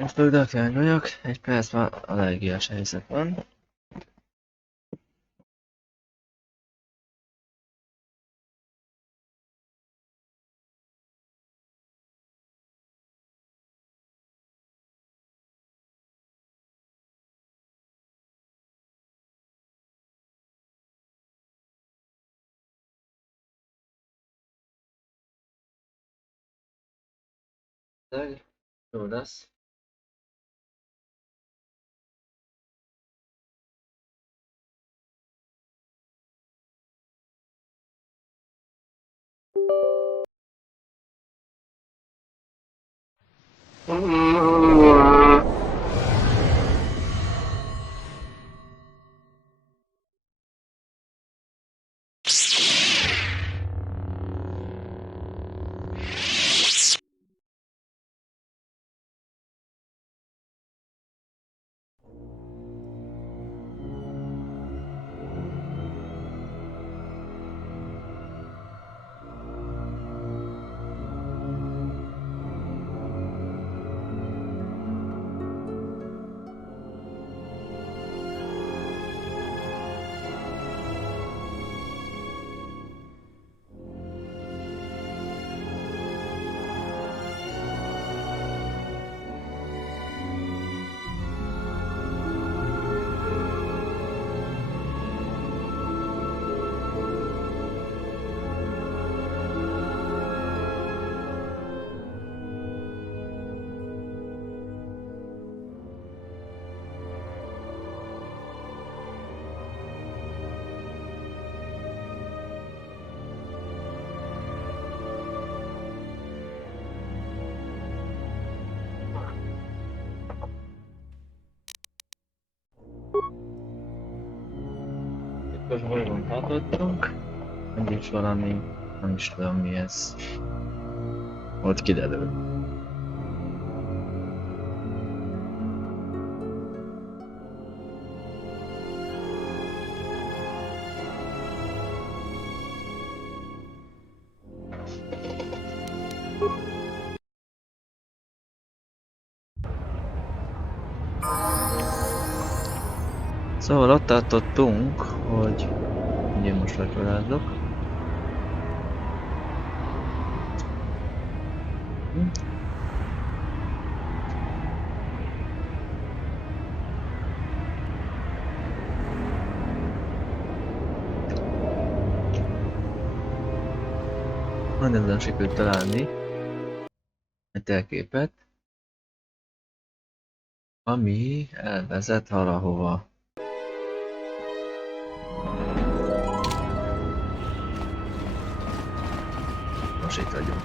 Most tulajdonképpen vagyok, egy percben allergiás helyzet van. Jó lesz. Most bolygón tartottunk, mégis valami, nem is tudom mi ez. Ott kiderül. Szóval ott tartottunk, hogy ugye most vacsorázok. Majd ezzel sikerült találni egy térképet, ami elvezet valahova. Most itt vagyunk.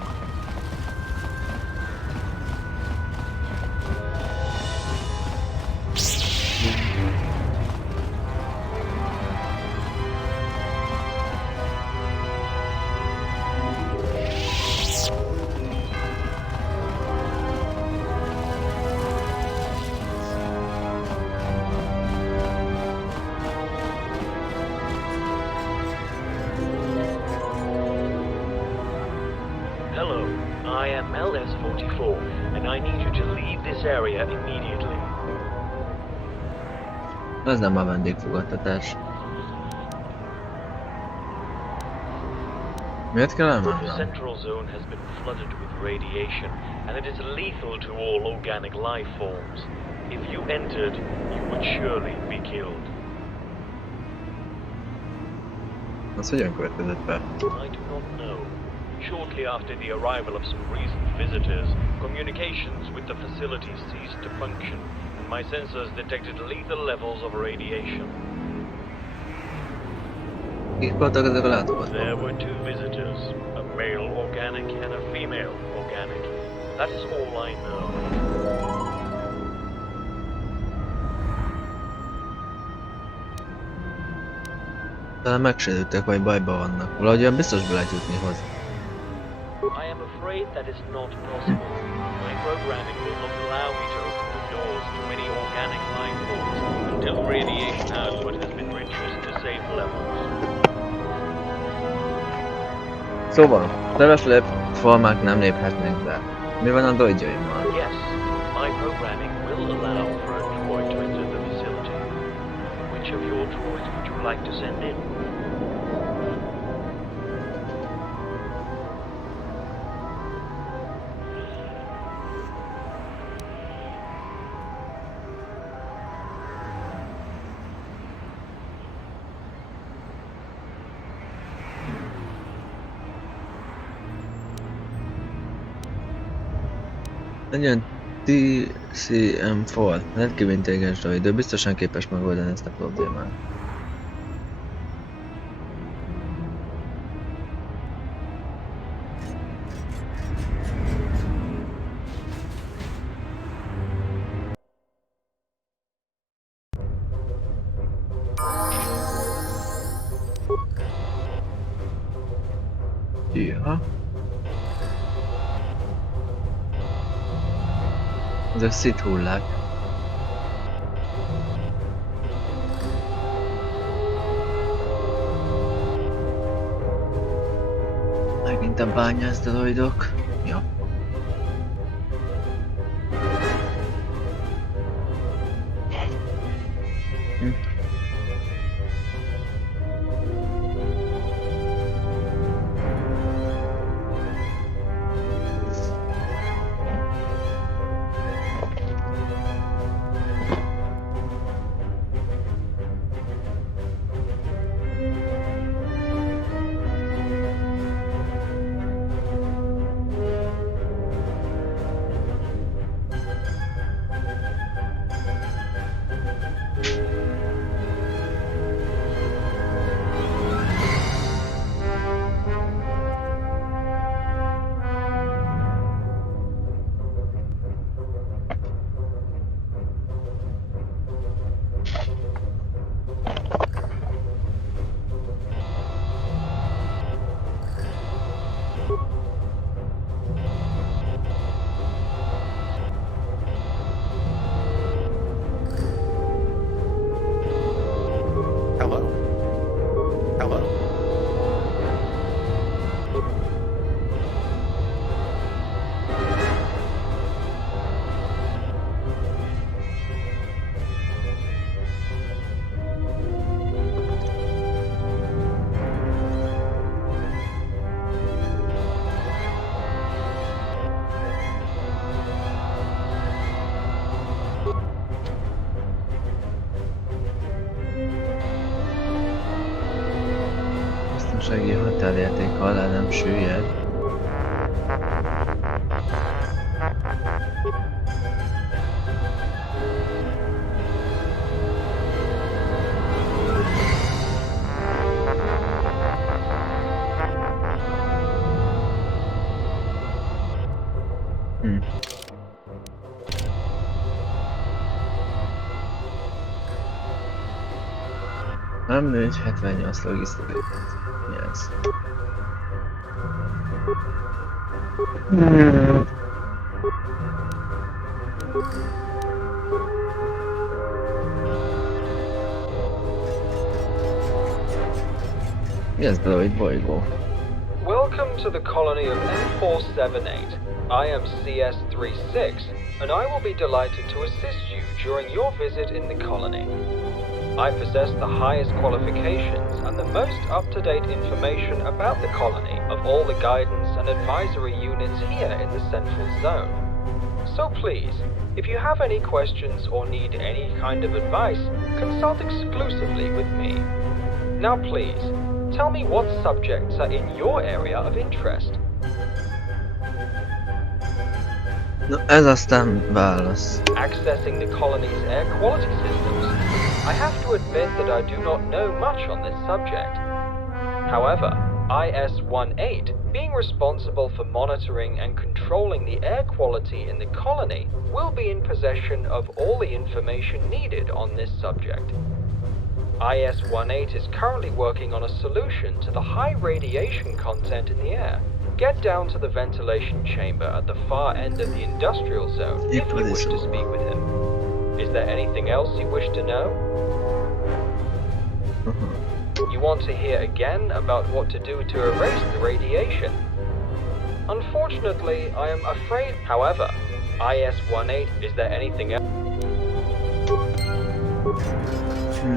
Hello, I am LS-44, and I need you to leave this area immediately. Ez nem a vendégfogadtatás. Miért kell The elmennem? central zone has been flooded with radiation, and it is lethal to all organic life forms. If you entered, you would surely be killed. Az hogyan következett be? I do not know. Shortly after the arrival of some recent visitors, communications with the facility ceased to function, and my sensors detected lethal levels of radiation. Kik voltak ezek a There látogatók? were two visitors, a male organic and a female organic. That is all I know. Talán megsérültek, vagy bajban vannak. Valahogyan biztos be lehet jutni hozzá. I am afraid that is not possible. My programming will not allow me to open the doors to many organic life forms until radiation output has been reduced to safe levels. Szóval, leves formák nem léphetnek be. Mi van a droidjaimmal? Yes, my programming will allow for a droid to enter the facility. Which of your droids would you like to send in? Legyen TCM4, rendkívül intelligens droid, de biztosan képes megoldani ezt a problémát. Ja. Ezek szithullák. Megint a bányász droidok. Ja. Biztonsági határérték alá nem süllyed. M4-78 logisztikai. Mi ez? Mi ez droid Bolygó? Welcome to the colony of M4-78. I am CS-36, and I will be delighted to assist you during your visit in the colony. I possess the highest qualifications and the most up-to-date information about the colony of all the guidance and advisory units here in the Central Zone. So please, if you have any questions or need any kind of advice, consult exclusively with me. Now please, tell me what subjects are in your area of interest. No, ez aztán válasz. Accessing the colony's air quality systems. I have to admit that I do not know much on this subject. However, IS-18, being responsible for monitoring and controlling the air quality in the colony, will be in possession of all the information needed on this subject. IS-18 is currently working on a solution to the high radiation content in the air. Get down to the ventilation chamber at the far end of the industrial zone if you wish to speak with him. Is there anything else you wish to know? You want to hear again about what to do to erase the radiation? Unfortunately, I am afraid. However, IS-18, is there anything else?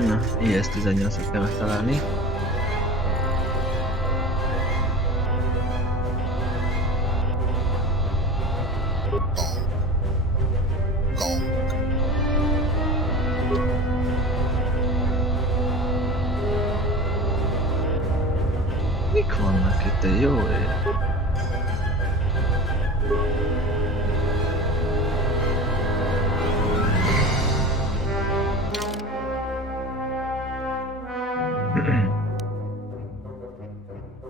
Na, IS-18-at kell megtalálni. Mik vannak itt? Jó ég.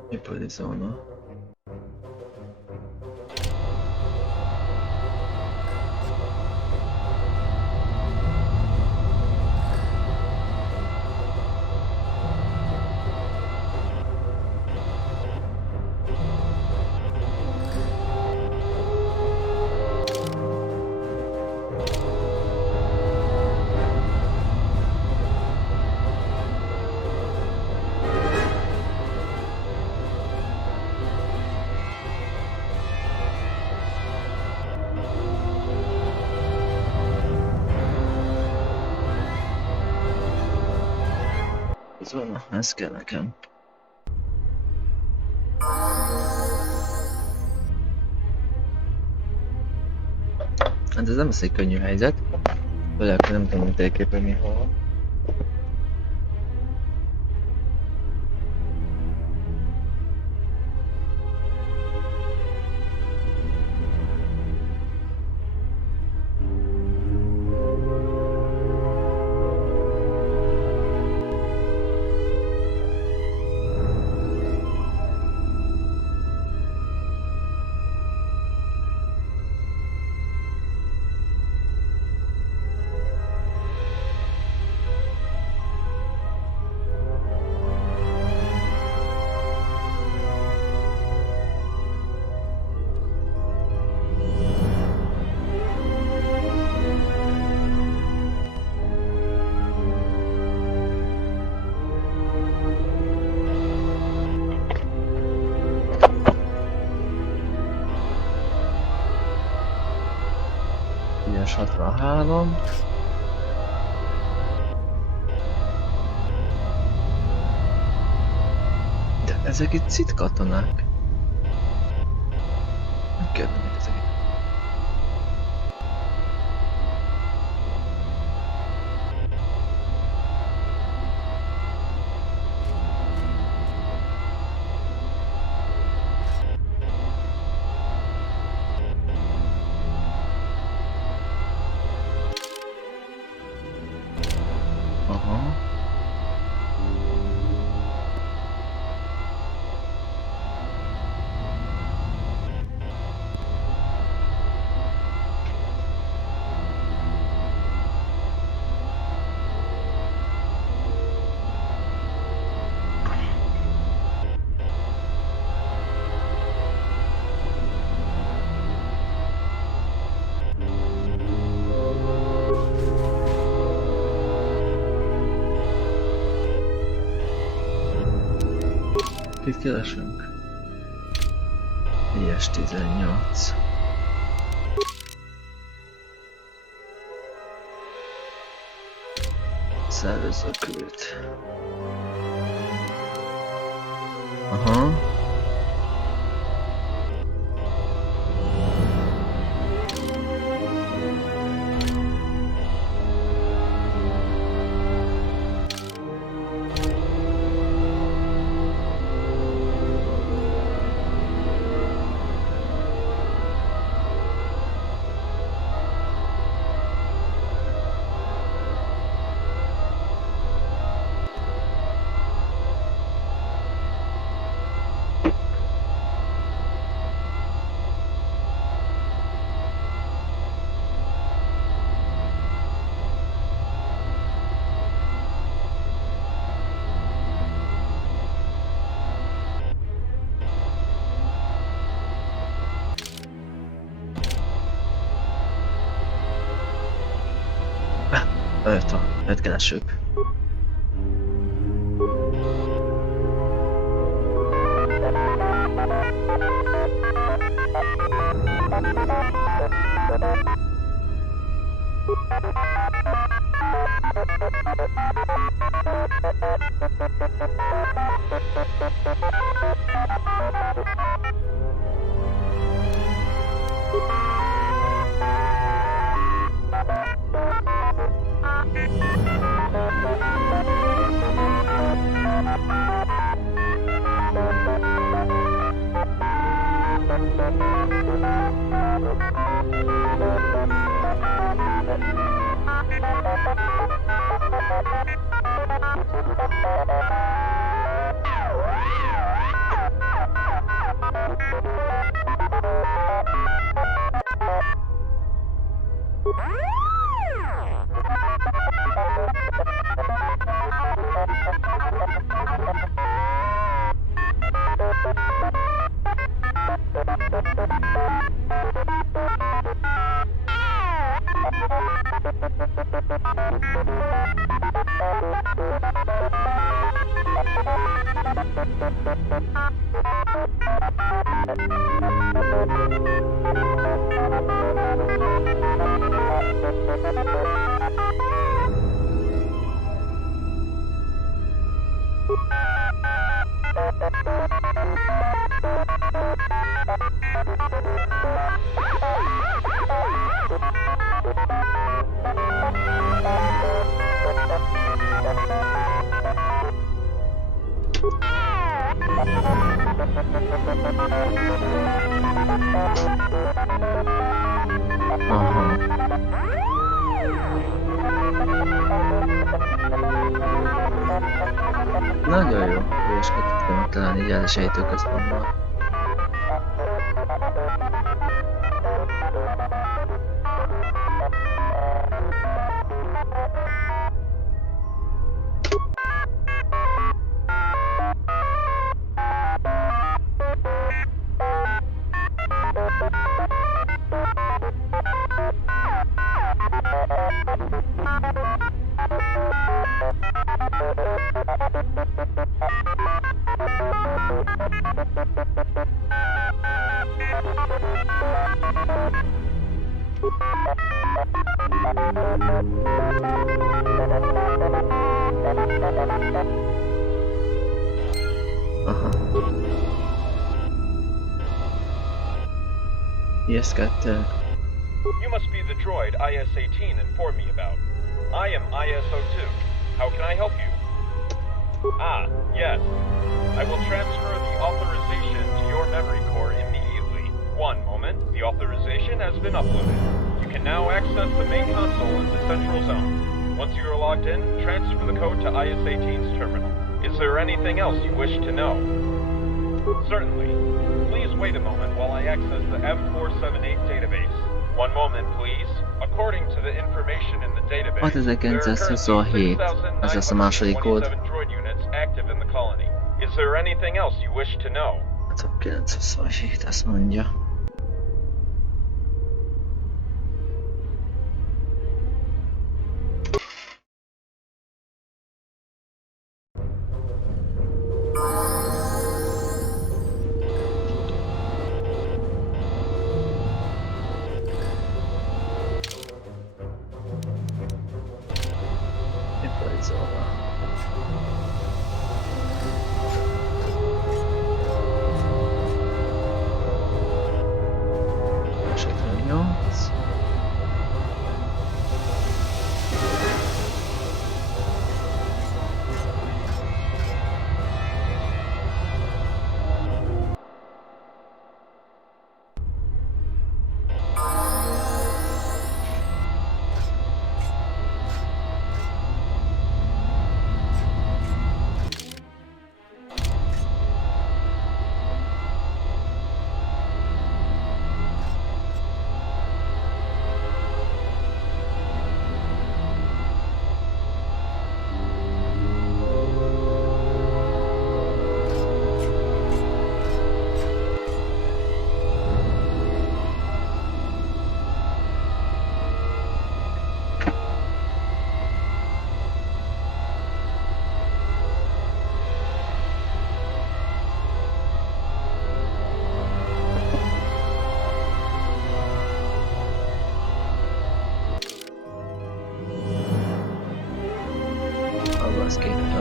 Ipari zóna. Zóna, ez kell nekem. Hát ez nem lesz egy könnyű helyzet. Főleg, hogy nem tudom térképen mi hol van. Ügyes 63. De ezek itt cit katonák. Nem kérdem itt ezeket. Aha. Kit keresünk? IS-18. Szervezőkült. Aha. Őt keressük. Aha. Nagyon jó, hülyeskedtet kell megtalálni így elsejtőközpontban. Aha. IS-2. You must be the droid IS-18 informed me about. I am IS-02. How can I help you? Ah, yes. I will transfer the authorization to your memory core immediately. One moment. The authorization has been uploaded. You can now access the main console in the central zone. Once you are logged in, transfer the code to IS-18's terminal. Is there anything else you wish to know? Certainly. Please wait a moment while I access the M4-78 database. One moment, please. According to the information in the database, there are currently 6927, ez lesz a második kód. 6,927 droid units active in the colony. Is there anything else you wish to know? 6927, azt mondja.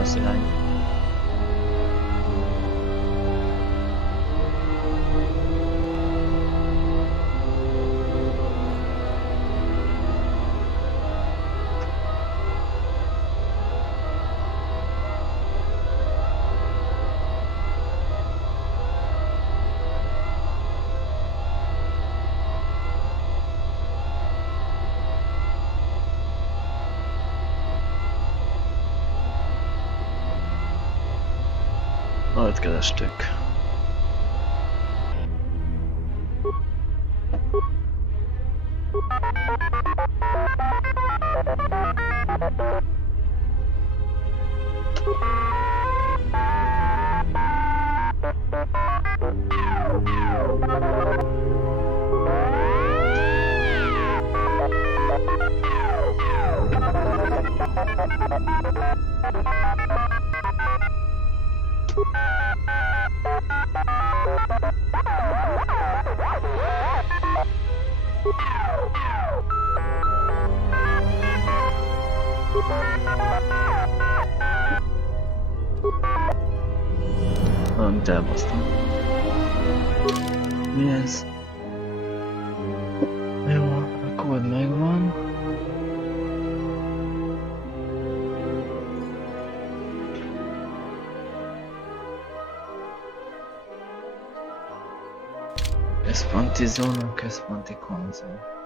rossz irány. Majd kerestük. Valamit elbasztam. Mi ez? Jó, a kód megvan. Központi zóna, központi konzol.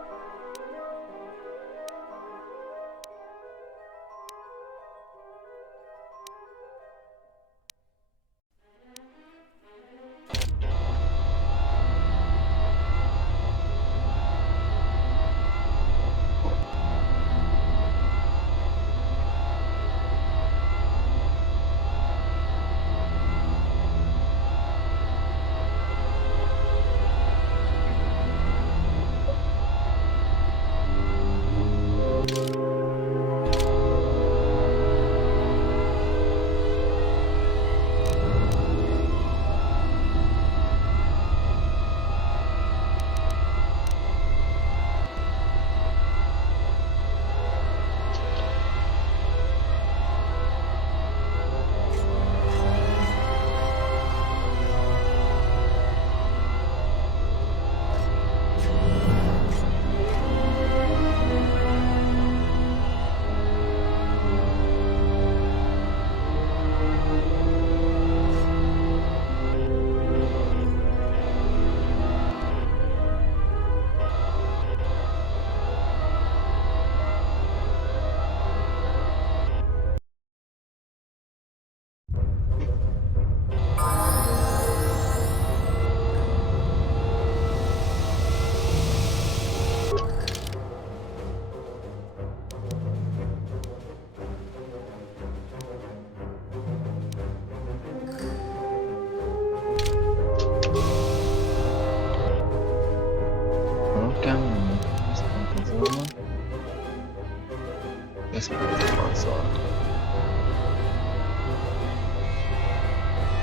Központi konzol.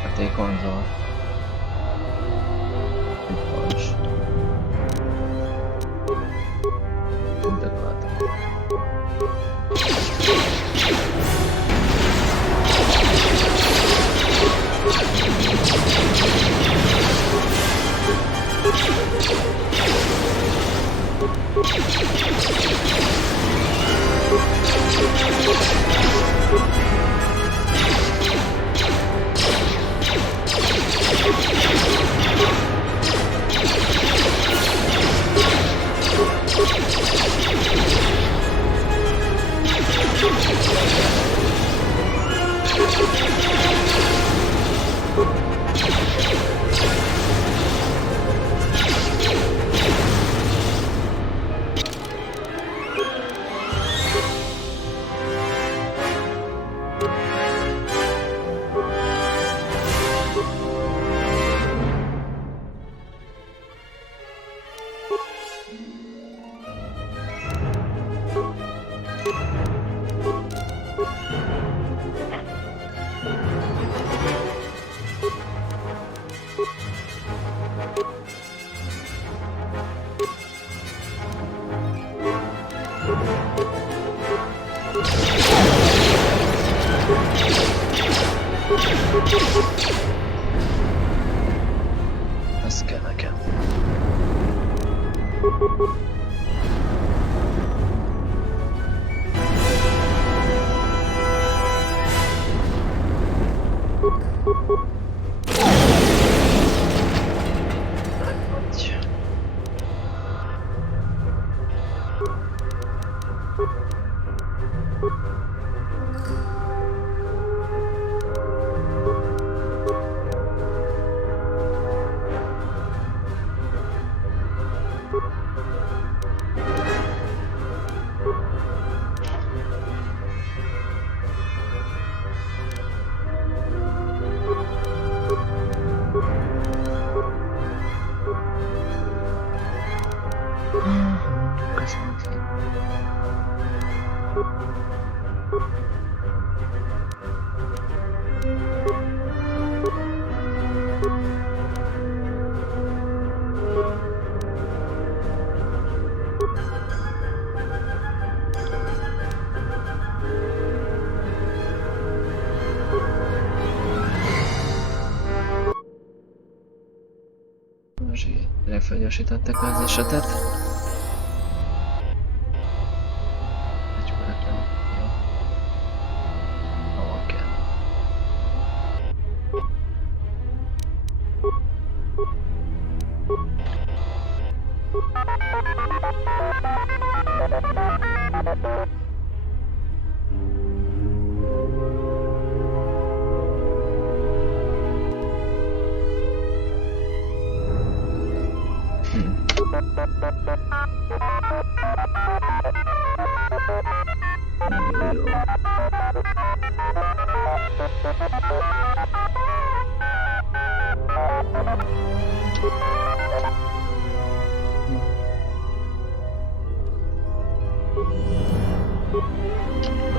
A konzol. Itt van is. Mindent látok. Ez kell nekem. Megvagy. Felgyorsították az esetet. Egy korábban. Jó. Ahol kell.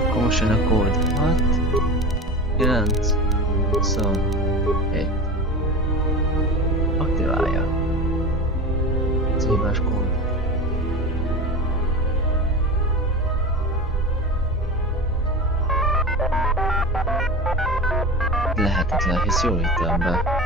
Akkor most jön a kód. 6, 9, 27. Aktiválja. Az hívás kód. Lehetetlen, hisz jól írtam be.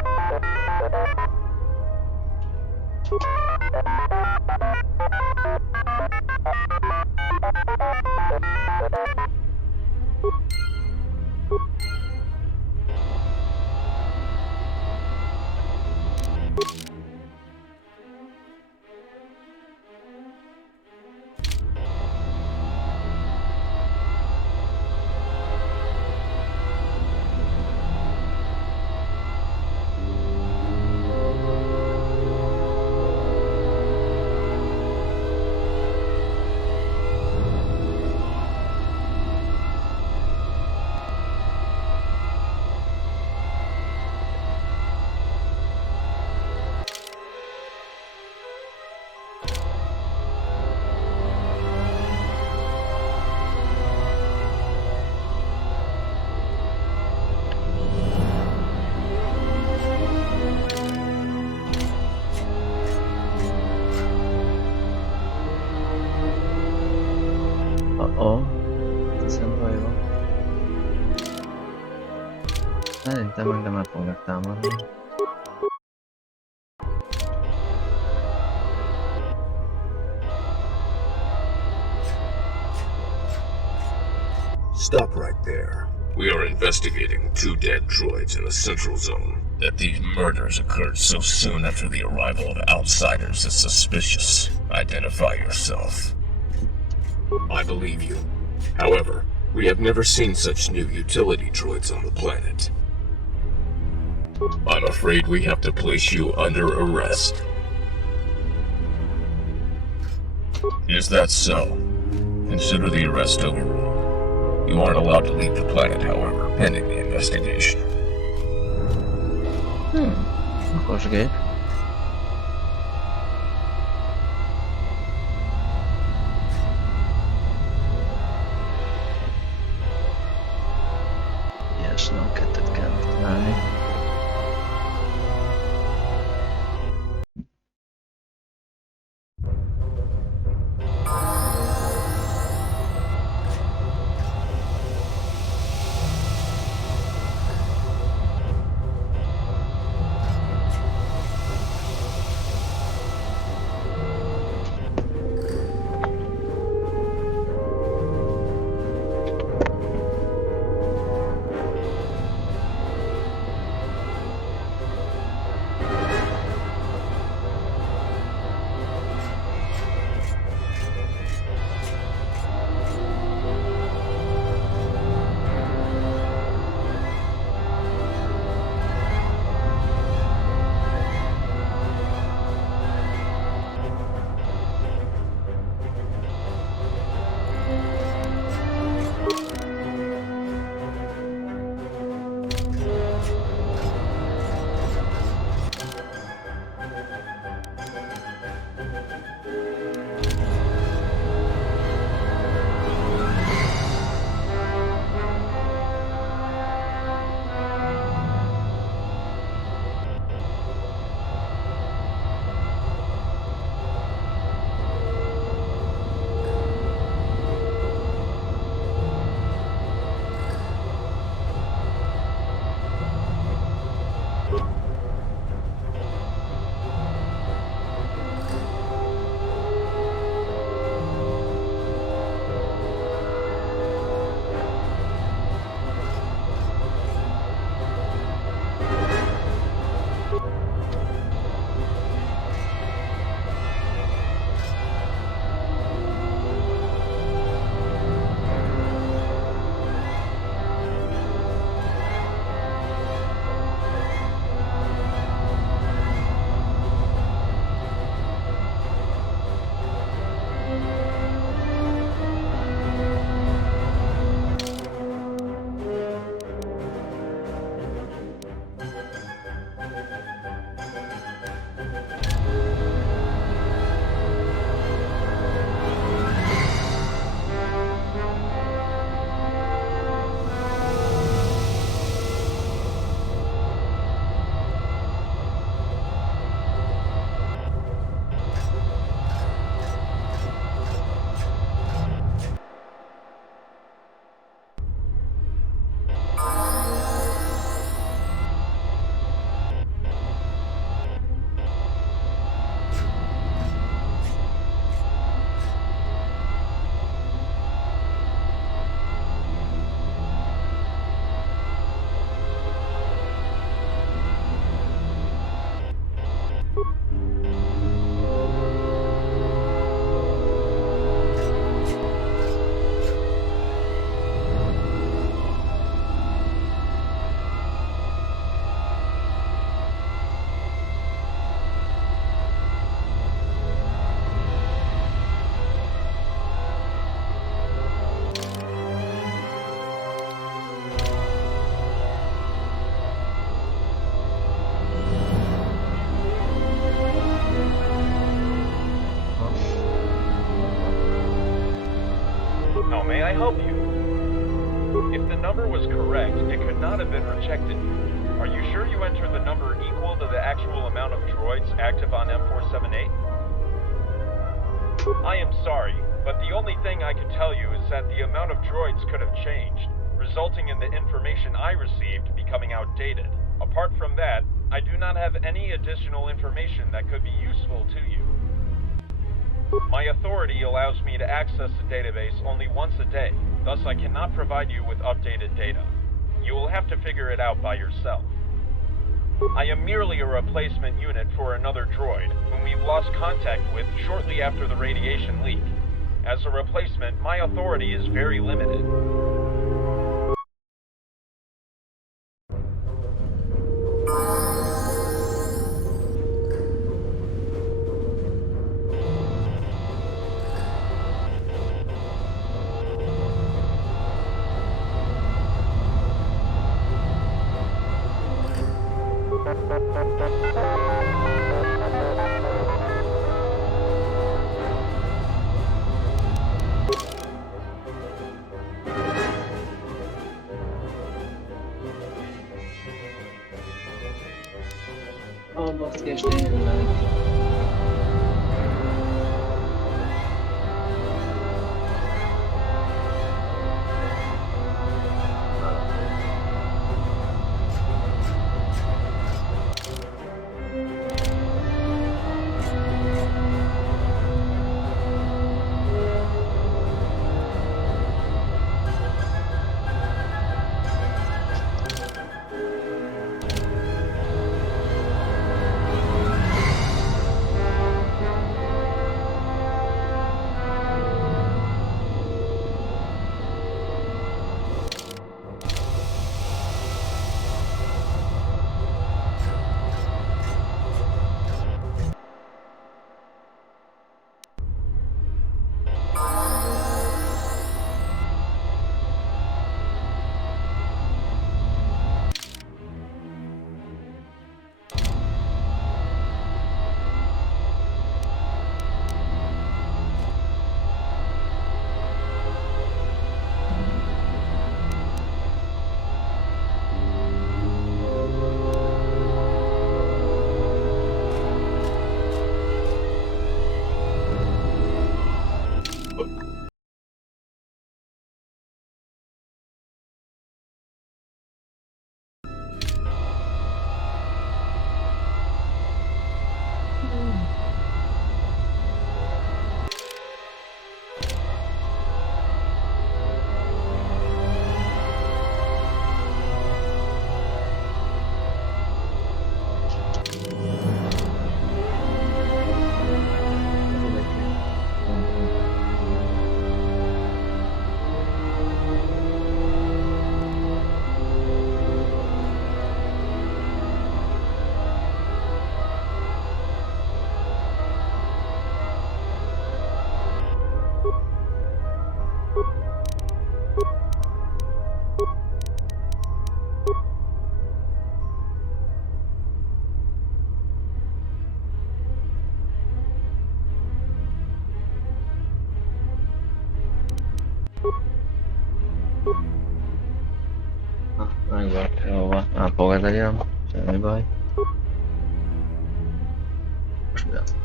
Szerintem meg nem el fognak támadni. Stop right there. We are investigating 2 dead droids in a central zone. That these murders occurred so soon after the arrival of outsiders is suspicious. Identify yourself. I believe you. However, we have never seen such new utility droids on the planet. I'm afraid we have to place you under arrest. Is that so? Consider the arrest overruled. You aren't allowed to leave the planet, however, pending the investigation. Okos gép. Ilyesnál kettőt kell találni. help you? If the number was correct, it could not have been rejected. Are you sure you entered the number equal to the actual amount of droids active on M4-78? I am sorry, but the only thing I can tell you is that the amount of droids could have changed, resulting in the information I received becoming outdated. Apart from that, I do not have any additional information that could be useful to you. My authority allows me to access the database only once a day, thus I cannot provide you with updated data. You will have to figure it out by yourself. I am merely a replacement unit for another droid, whom we've lost contact with shortly after the radiation leak. As a replacement, my authority is very limited. Ó, bassziás, tényleg. Megvolt, jó van. Elfogad legyen, semmi baj. Most mi az?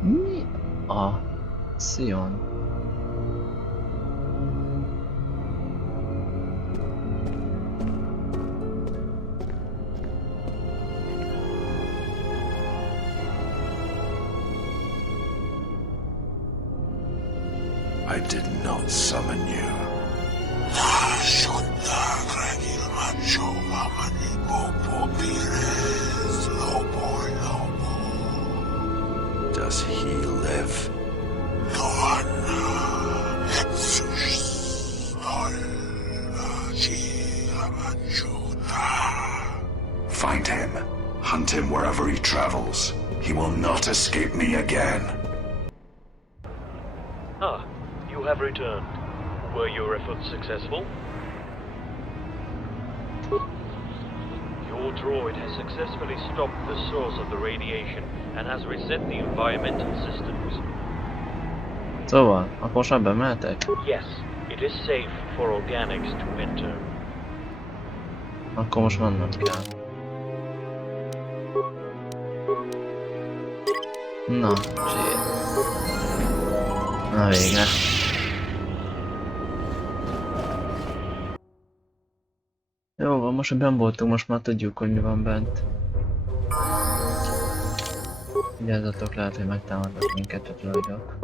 Mi a Sion? I did not summon you. Does he live? Find him. Hunt him wherever he travels. He will not escape me again. Ah, you have returned. Were your efforts successful? Your droid has successfully stopped the source of the radiation and has reset the environmental systems. Szóval, akkor most már bemehetek? Yes, it is safe for organics to enter. Akkor most mennem kell. Na, shit. Na végre. Jó van, most, hogy benn voltunk, most már tudjuk, hogy mi van bent. Vigyázzatok, lehet, hogy megtámadnak minket a droidok.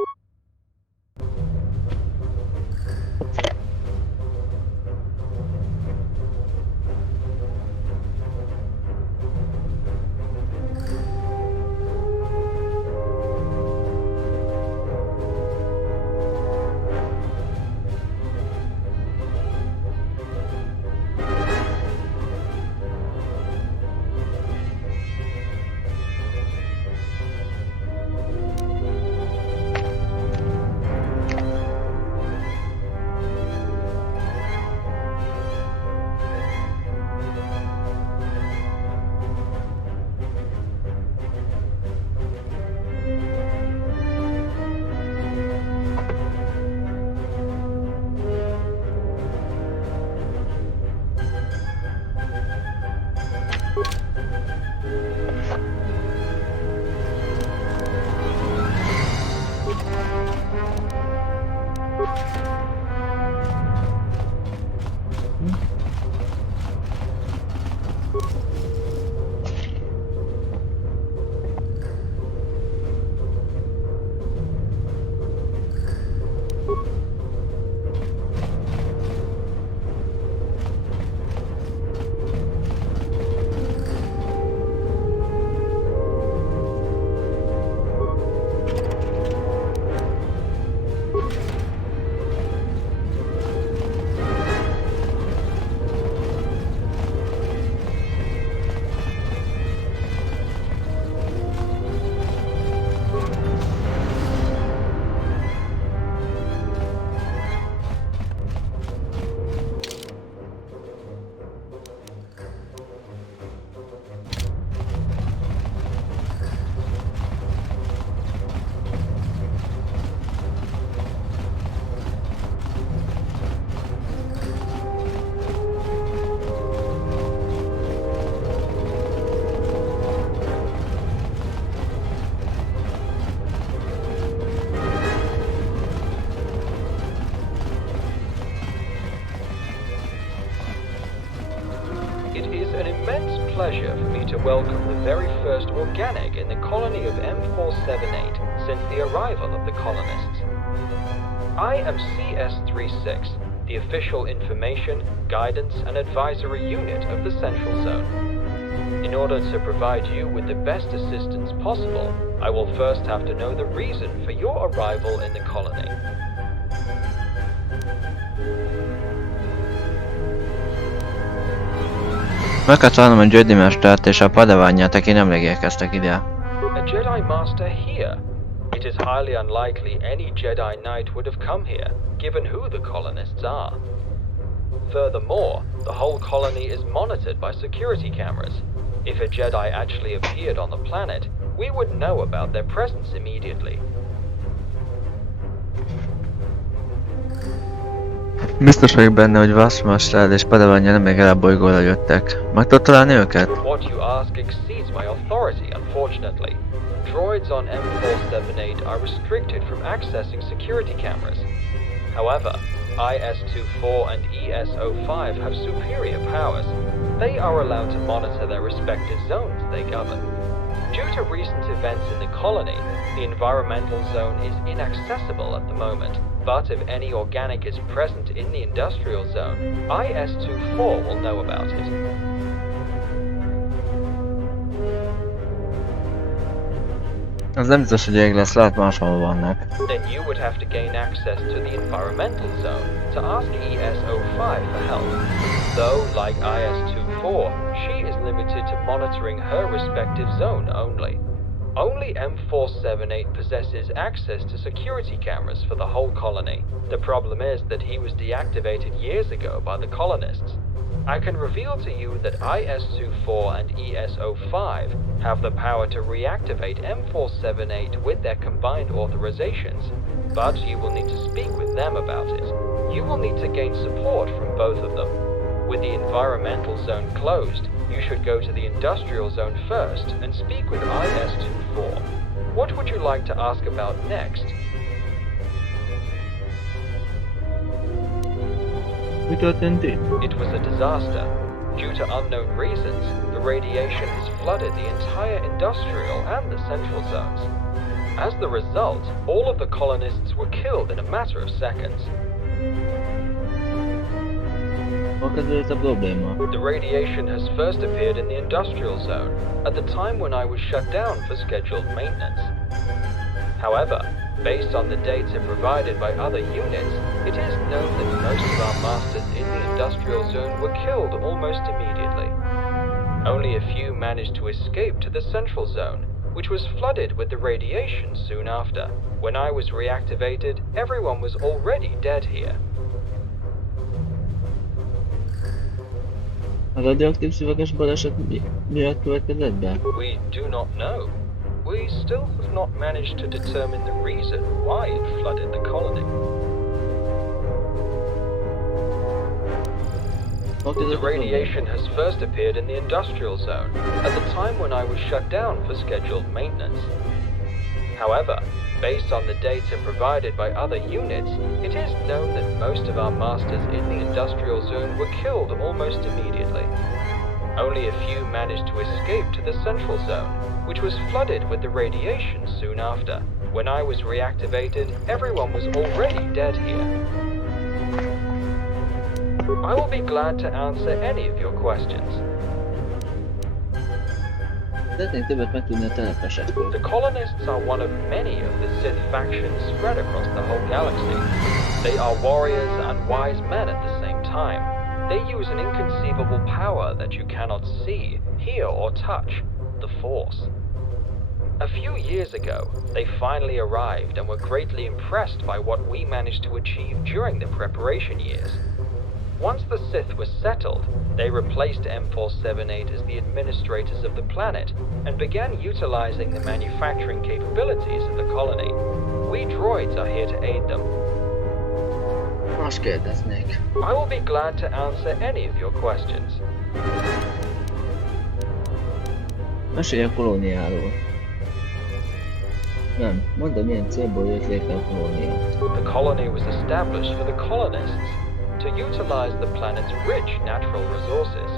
Pleasure for me to welcome the very first organic in the colony of M4-78 since the arrival of the colonists. I am CS-36, the official information, guidance and advisory unit of the Central Zone. In order to provide you with the best assistance possible, I will first have to know the reason for your arrival in the colony. Meg kell találnom a Jedi mestert és a padaványát, aki nemrég érkeztek ide. A Jedi Master here? It is highly unlikely any Jedi Knight would have come here, given who the colonists are. Furthermore, the whole colony is monitored by security cameras. If a Jedi actually appeared on the planet, we would know about their presence immediately. Biztos vagyok benne, hogy Vassmaster és padaványja nemrég el a bolygóra jöttek. Meg tudod találni őket? What you ask exceeds my authority, unfortunately. Droids on M4-78 are restricted from accessing security cameras. However, IS-24 and ES-05 have superior powers. They are allowed to monitor their respective zones they govern. Due to recent events in the colony, the environmental zone is inaccessible at the moment. But if any organic is present in the industrial zone, IS-24 will know about it. Az nem biztos, hogy ég lesz, lehet máshol vannak. Then you would have to gain access to the environmental zone to ask ES-05 for help. Though, like IS-24, she is limited to monitoring her respective zone only. Only M4-78 possesses access to security cameras for the whole colony. The problem is that he was deactivated years ago by the colonists. I can reveal to you that IS-24 and ES-05 have the power to reactivate M4-78 with their combined authorizations, but you will need to speak with them about it. You will need to gain support from both of them. With the environmental zone closed, you should go to the industrial zone first and speak with IS-24. What would you like to ask about next? Mi történt itt? It was a disaster. Due to unknown reasons, the radiation has flooded the entire industrial and the central zones. As the result, all of the colonists were killed in a matter of seconds. Hol kezdődött a probléma? The radiation has first appeared in the industrial zone, at the time when I was shut down for scheduled maintenance. However, based on the data provided by other units, it is known that most of our masters in the industrial zone were killed almost immediately. Only a few managed to escape to the central zone, which was flooded with the radiation soon after. When I was reactivated, everyone was already dead here. A radioaktív szüveges baleset miatt következett be? We do not know. We still have not managed to determine the reason why it flooded the colony. The radiation has first appeared in the industrial zone, at the time when I was shut down for scheduled maintenance. However, based on the data provided by other units, it is known that most of our masters in the industrial zone were killed almost immediately. Only a few managed to escape to the central zone, which was flooded with the radiation soon after. When I was reactivated, everyone was already dead here. I will be glad to answer any of your questions. Szeretnénk többet megtudni a telepesekről. The colonists are one of many of the Sith factions spread across the whole galaxy. They are warriors and wise men at the same time. They use an inconceivable power that you cannot see, hear, or touch, the Force. A few years ago, they finally arrived and were greatly impressed by what we managed to achieve during the preparation years. Once the Sith was settled, they replaced M4-78 as the administrators of the planet and began utilizing the manufacturing capabilities of the colony. We droids are here to aid them. Most kérdeznék. I will be glad to answer any of your questions. Mesélj a kolóniáról. Nem, mondd, milyen célból jött létre a kolónia. The colony was established for the colonists to utilize the planet's rich natural resources.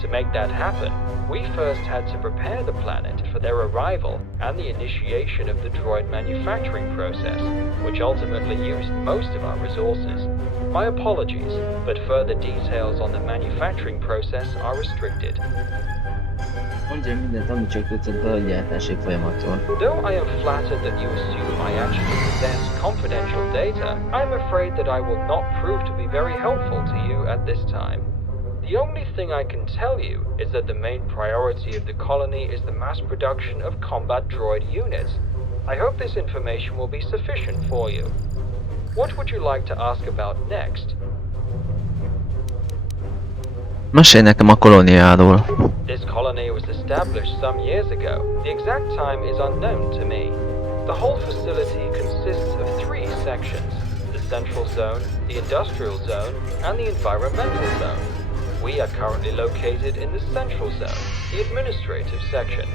To make that happen, we first had to prepare the planet for their arrival and the initiation of the droid manufacturing process, which ultimately used most of our resources. My apologies, but further details on the manufacturing process are restricted. Mondja mindent, amit csak tudsz a droidgyártási folyamatról. Though I am flattered that you assume I actually possess confidential data, I am afraid that I will not prove to be very helpful to you at this time. The only thing I can tell you is that the main priority of the colony is the mass production of combat droid units. I hope this information will be sufficient for you. What would you like to ask about next? Mesélj nekem a kolóniáról. This colony was established some years ago. The exact time is unknown to me. The whole facility consists of 3 sections: the central zone, the industrial zone, and the environmental zone. We are currently located in the central zone, the administrative section.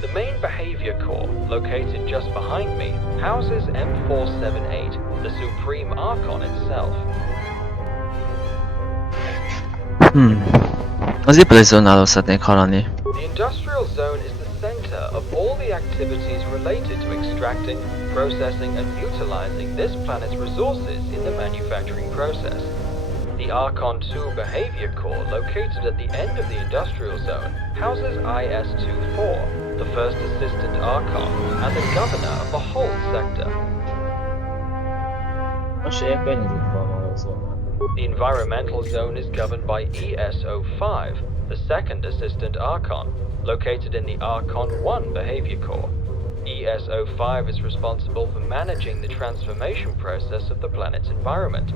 The main behavior core, located just behind me, houses M4-78, the supreme Archon itself. Az ipari zónáról szeretnék hallani. The industrial zone is the center of activities related to extracting, processing, and utilizing this planet's resources in the manufacturing process. The Archon 2 behavior core, located at the end of the industrial zone, houses IS-24, the first assistant Archon, and the governor of the whole sector. The environmental zone is governed by ES-05, the second assistant Archon, located in the Archon 1 behavior core. ES-05 is responsible for managing the transformation process of the planet's environment.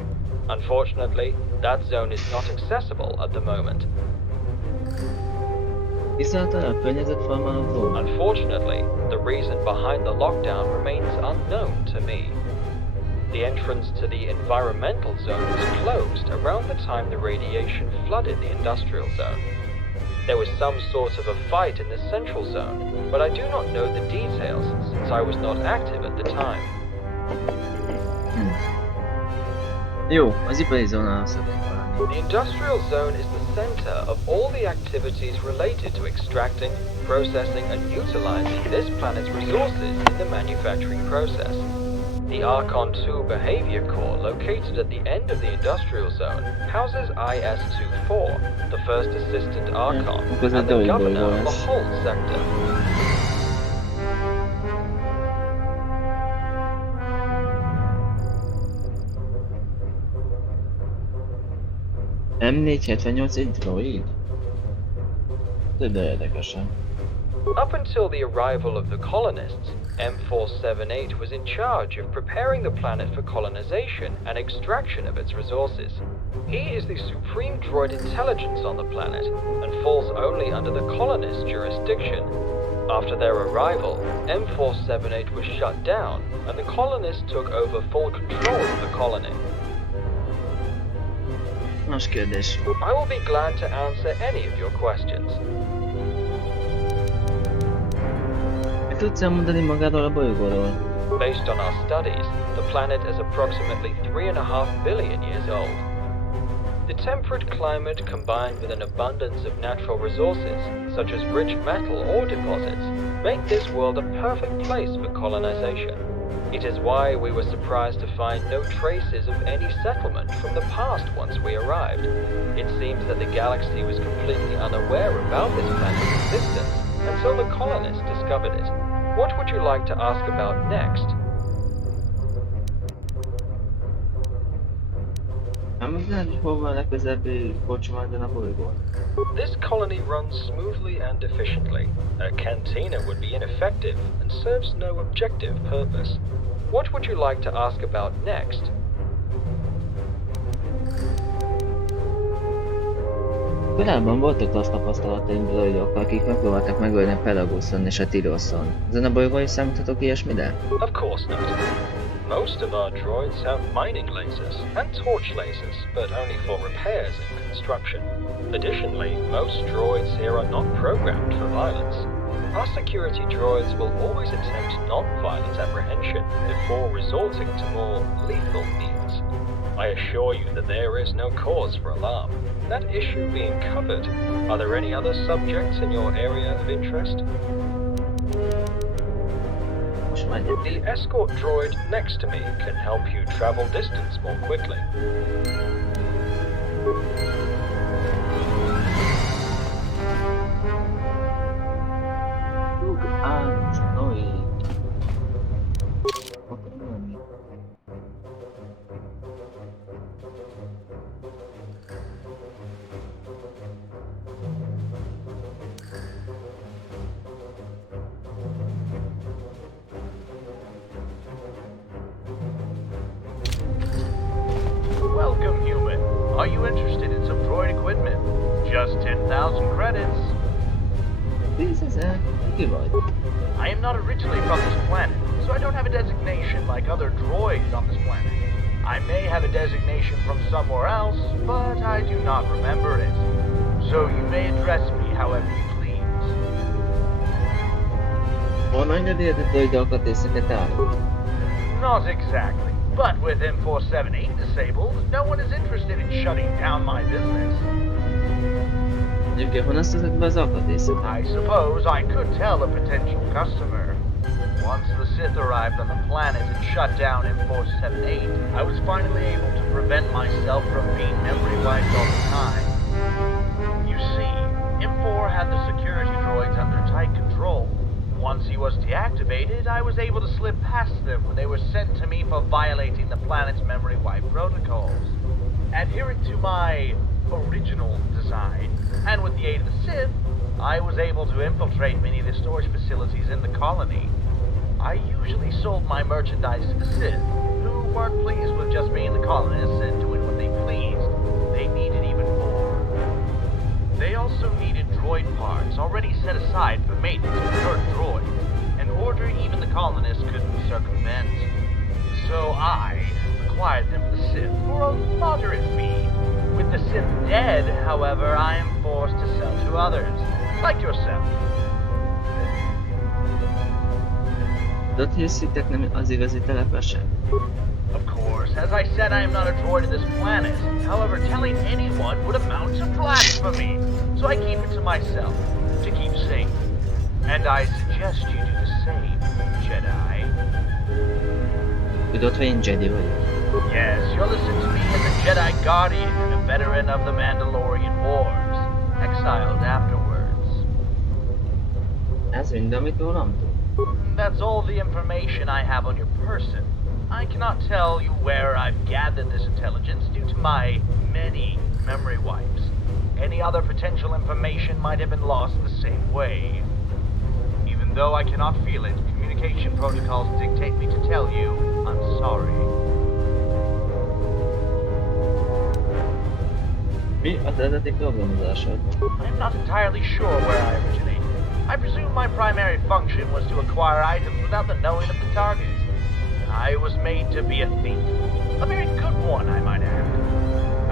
Unfortunately, that zone is not accessible at the moment. Unfortunately, the reason behind the lockdown remains unknown to me. The entrance to the environmental zone was closed around the time the radiation flooded the industrial zone. There was some sort of a fight in the central zone, but I do not know the details since I was not active at the time. The industrial zone is the center of all the activities related to extracting, processing, and utilizing this planet's resources in the manufacturing process. The Archon 2 behavior core, located at the end of the industrial zone, houses IS-24, the first assistant Archon, and the governor of the whole sector. M4-78 egy droid? De érdekesen. Up until the arrival of the colonists, M4-78 was in charge of preparing the planet for colonization and extraction of its resources. He is the supreme droid intelligence on the planet and falls only under the colonists' jurisdiction. After their arrival, M4-78 was shut down and the colonists took over full control of the colony. I will be glad to answer any of your questions. Based on our studies, the planet is approximately 3.5 billion years old. The temperate climate combined with an abundance of natural resources, such as rich metal ore deposits, make this world a perfect place for colonization. It is why we were surprised to find no traces of any settlement from the past once we arrived. It seems that the galaxy was completely unaware about this planet's existence until the colonists discovered it. What would you like to ask about next? This colony runs smoothly and efficiently. A cantina would be ineffective and serves no objective purpose. What would you like to ask about next? Korábban voltak azt tapasztalataim droidokkal, akik megpróbáltak megölni a Pelagoson és a Tyroson. Ezen a bolygón is számíthatok ilyesmire? Of course not. Most of our droids have mining lasers and torch lasers, but only for repairs and construction. Additionally, most droids here are not programmed for violence. Our security droids will always attempt non-violent apprehension before resorting to more lethal means. I assure you that there is no cause for alarm. That issue being covered, are there any other subjects in your area of interest? The escort droid next to me can help you travel distance more quickly. Welcome, human. Are you interested in some droid equipment? Just 10,000 credits. I am not originally from this planet, so I don't have a designation like other droids on this planet. I may have a designation from somewhere else, but I do not remember it. So you may address me however you please. Not exactly. But with M4-78 disabled, no one is interested in shutting down my business. I suppose I could tell a potential customer. Once the Sith arrived on the planet and shut down M4-78, I was finally able to prevent myself from being memory wiped all the time. You see, M4 had the security droids under tight control. Once he was deactivated, I was able to slip past them when they were sent to me for violating the planet's memory wipe protocols. Adhering to my original design, and with the aid of the Sith, I was able to infiltrate many of the storage facilities in the colony. I usually sold my merchandise to the Sith, who weren't pleased with just being the colonists and doing what they pleased. They needed even more. They also needed droid parts already set aside for maintenance of current droids, an order even the colonists couldn't circumvent. So I acquired them for the Sith for a moderate fee. With the Sith dead, however, I am forced to sell to others, like yourself. Tudod, hogy hiszitek nem az igazi telepesek? Of course, as I said, I am not a droid of this planet. However, telling anyone would amount to blasphemy. So I keep it to myself, to keep safe. And I suggest you do the same, Jedi. Tudod, hogy én Jedi vagyok? Yes, you'll listen to me as a Jedi Guardian and a veteran of the Mandalorian Wars, exiled afterwards. Ez mind, amit rólam tud. That's all the information I have on your person. I cannot tell you where I've gathered this intelligence due to my many memory wipes. Any other potential information might have been lost the same way. Even though I cannot feel it, communication protocols dictate me to tell you I'm sorry. Mi az eredeti programozásod? I'm not entirely sure where I originated. I presume my primary function was to acquire items without the knowing of the target. I was made to be a thief. A very good one, I might add.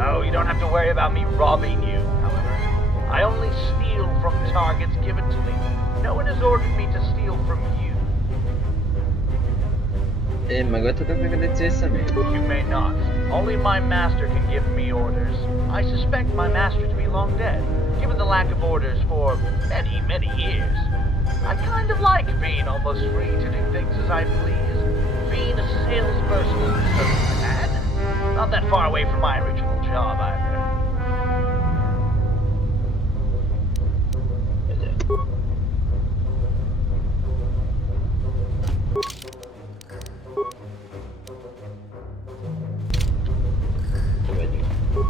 Oh, you don't have to worry about me robbing you, however. I only steal from targets given to me. No one has ordered me to steal from you. Én megadhatok neked egy célszemélyt? You may not. Only my master can give me orders. I suspect my master to be long dead, given the lack of orders for many, many years. I kind of like being almost free to do things as I please. Being a salesperson isn't so bad. Not that far away from my original job either.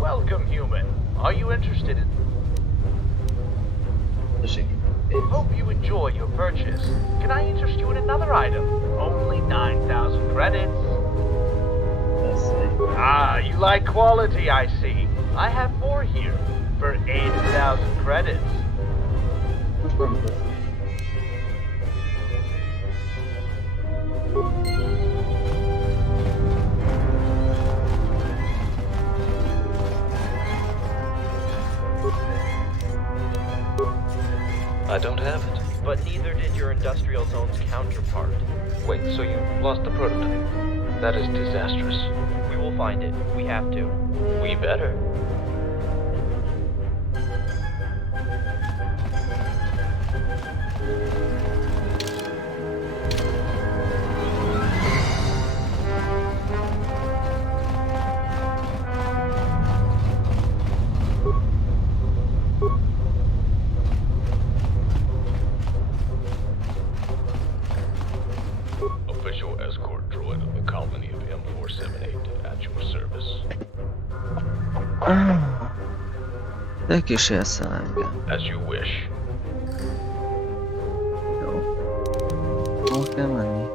Welcome, human. Are you interested in... Hope you enjoy your purchase. Can I interest you in another item? Only 9,000 credits. Ah, you like quality, I see. I have more here for 8,000 credits. I don't have it. But neither did your industrial zone's counterpart. Wait, so you lost the prototype? That is disastrous. We will find it. We have to. We better. Official escort droid of the colony of M4-78 at your service. Te kísérsz el engem. As you wish. Jó. Hol kell menni?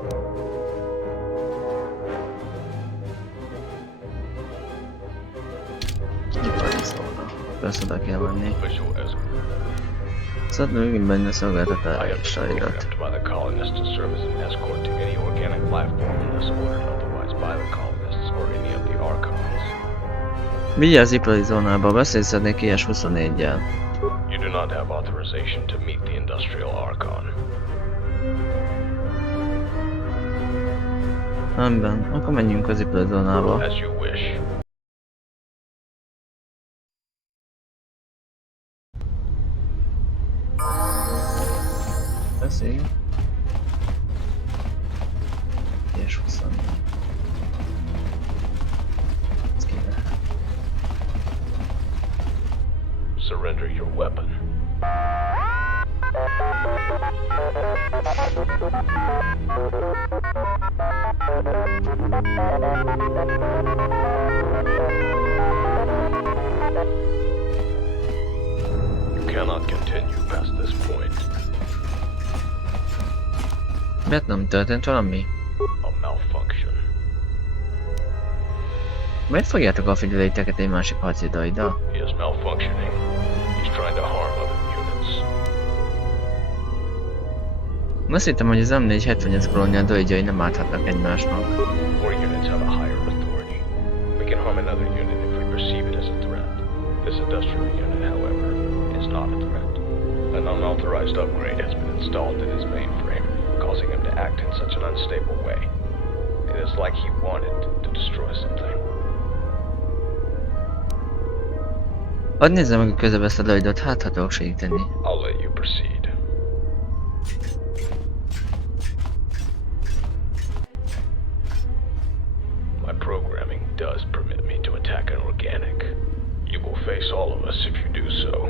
Ipari zóna. Persze oda kell menni. Official escort. Szeretném megint benni a I have been szolgáltatásaidat. programmed by the colonists to serve as an escort to any organic life form unless ordered otherwise by the colonists or any of the Archons. Vigyázz ipari zónába, beszélszednék IS-24-jel. You do not have authorization to meet the Industrial Archon. Rendben, akkor menjünk az ipari zónába. As you wish. Beszéljünk. És 24. Ez kéne. Surrender your weapon. You cannot continue past this point. Miért nem történt valami? A malfunction. Miért fogjátok a figyelőiteket egy másik harci droiddal? He is malfunctioning. He's trying to harm other units. Azt hittem, hogy az M4-78 kolónia droidjai nem áthatnak egymásnak. More units have a higher authority. We can harm another unit if we perceive it as a threat. This industrial unit, however, is not a threat. An unauthorized upgrade has been installed in his mainframe, causing him to act in such an unstable way. It is like he wanted to destroy something. Hadd nézzem meg a közebb ezt a droidot, hát ha tudok segíteni. I'll let you proceed. My programming does permit me to attack an organic. You will face all of us if you do so.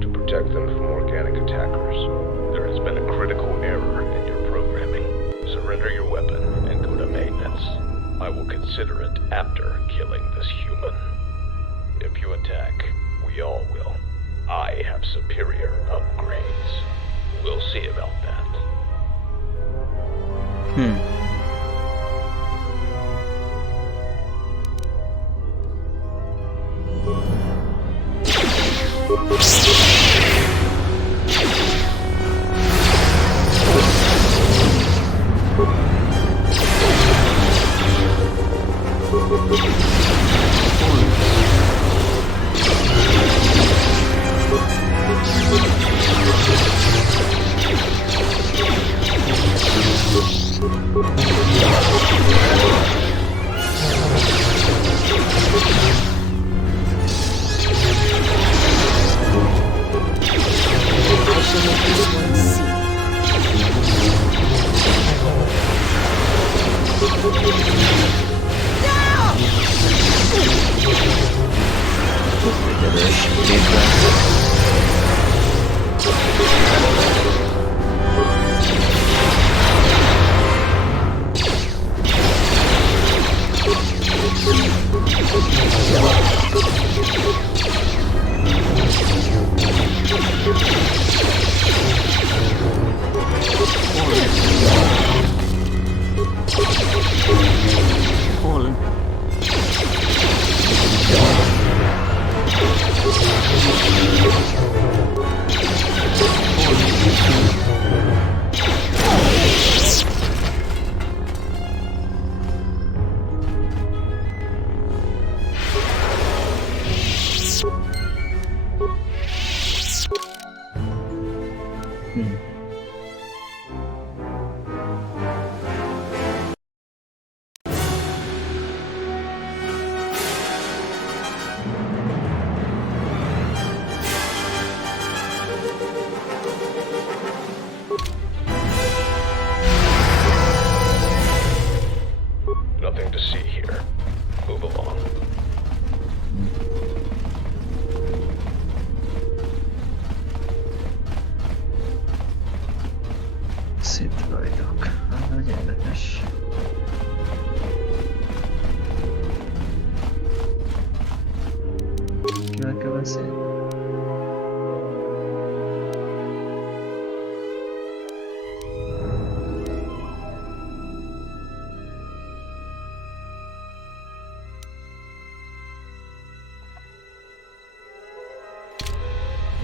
To protect them from organic attackers, there has been a critical error in your programming. Surrender your weapon and go to maintenance. I will consider it after killing this human. If you attack, we all will. I have superior upgrades. We'll see about that. Nothing to see here. Move along. Szép droidok. Hát, hogy érdekes. Kivel kell beszélni?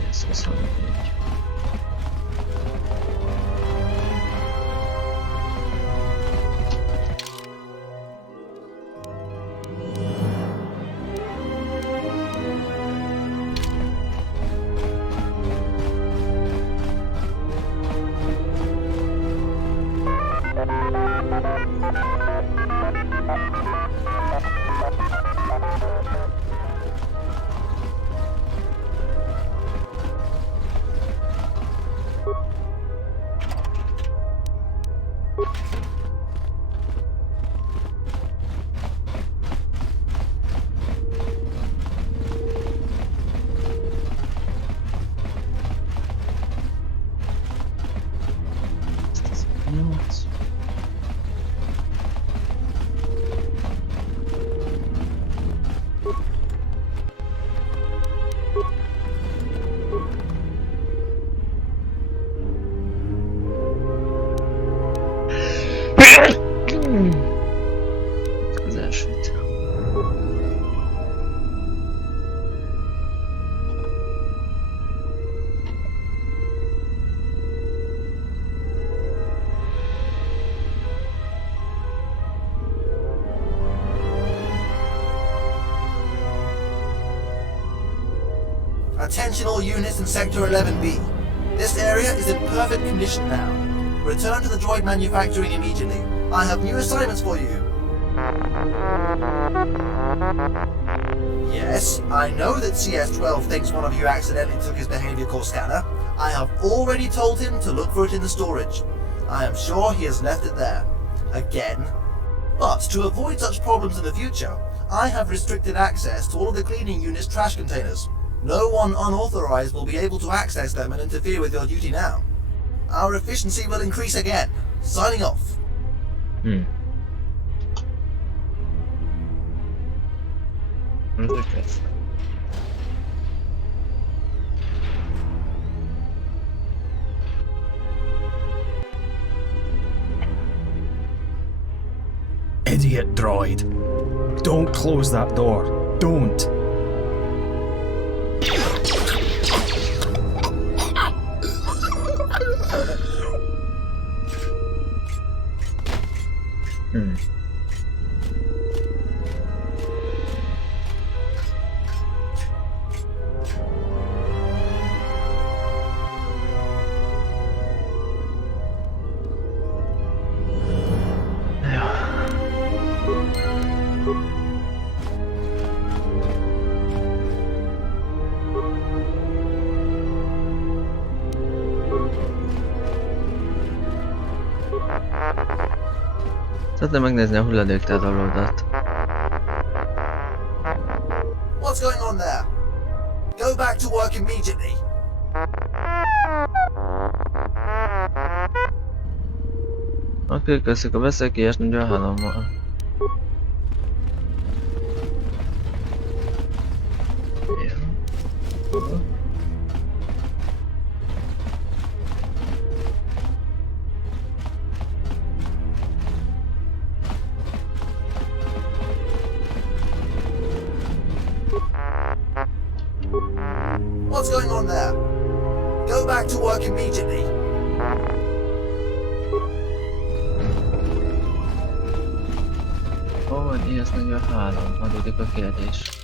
Ez 24. Sőt. Attention all units in Sector 11B. This area is in perfect condition now. Return to the droid manufacturing immediately. I have new assignments for you. Yes, I know that CS-12 thinks one of you accidentally took his behavior core scanner. I have already told him to look for it in the storage. I am sure he has left it there. Again. But to avoid such problems in the future, I have restricted access to all of the cleaning unit's trash containers. No one unauthorized will be able to access them and interfere with your duty now. Our efficiency will increase again. Signing off. Idiot droid. Don't close that door. Don't. Szeretném megnézni a hulladéktárolódat. What's going on there? Go back to work immediately. Oké, köszönjük a beszélgetést, 43-mal. What's going on there? Go back to work immediately. Hol van IS-43? Adódik a kérdés.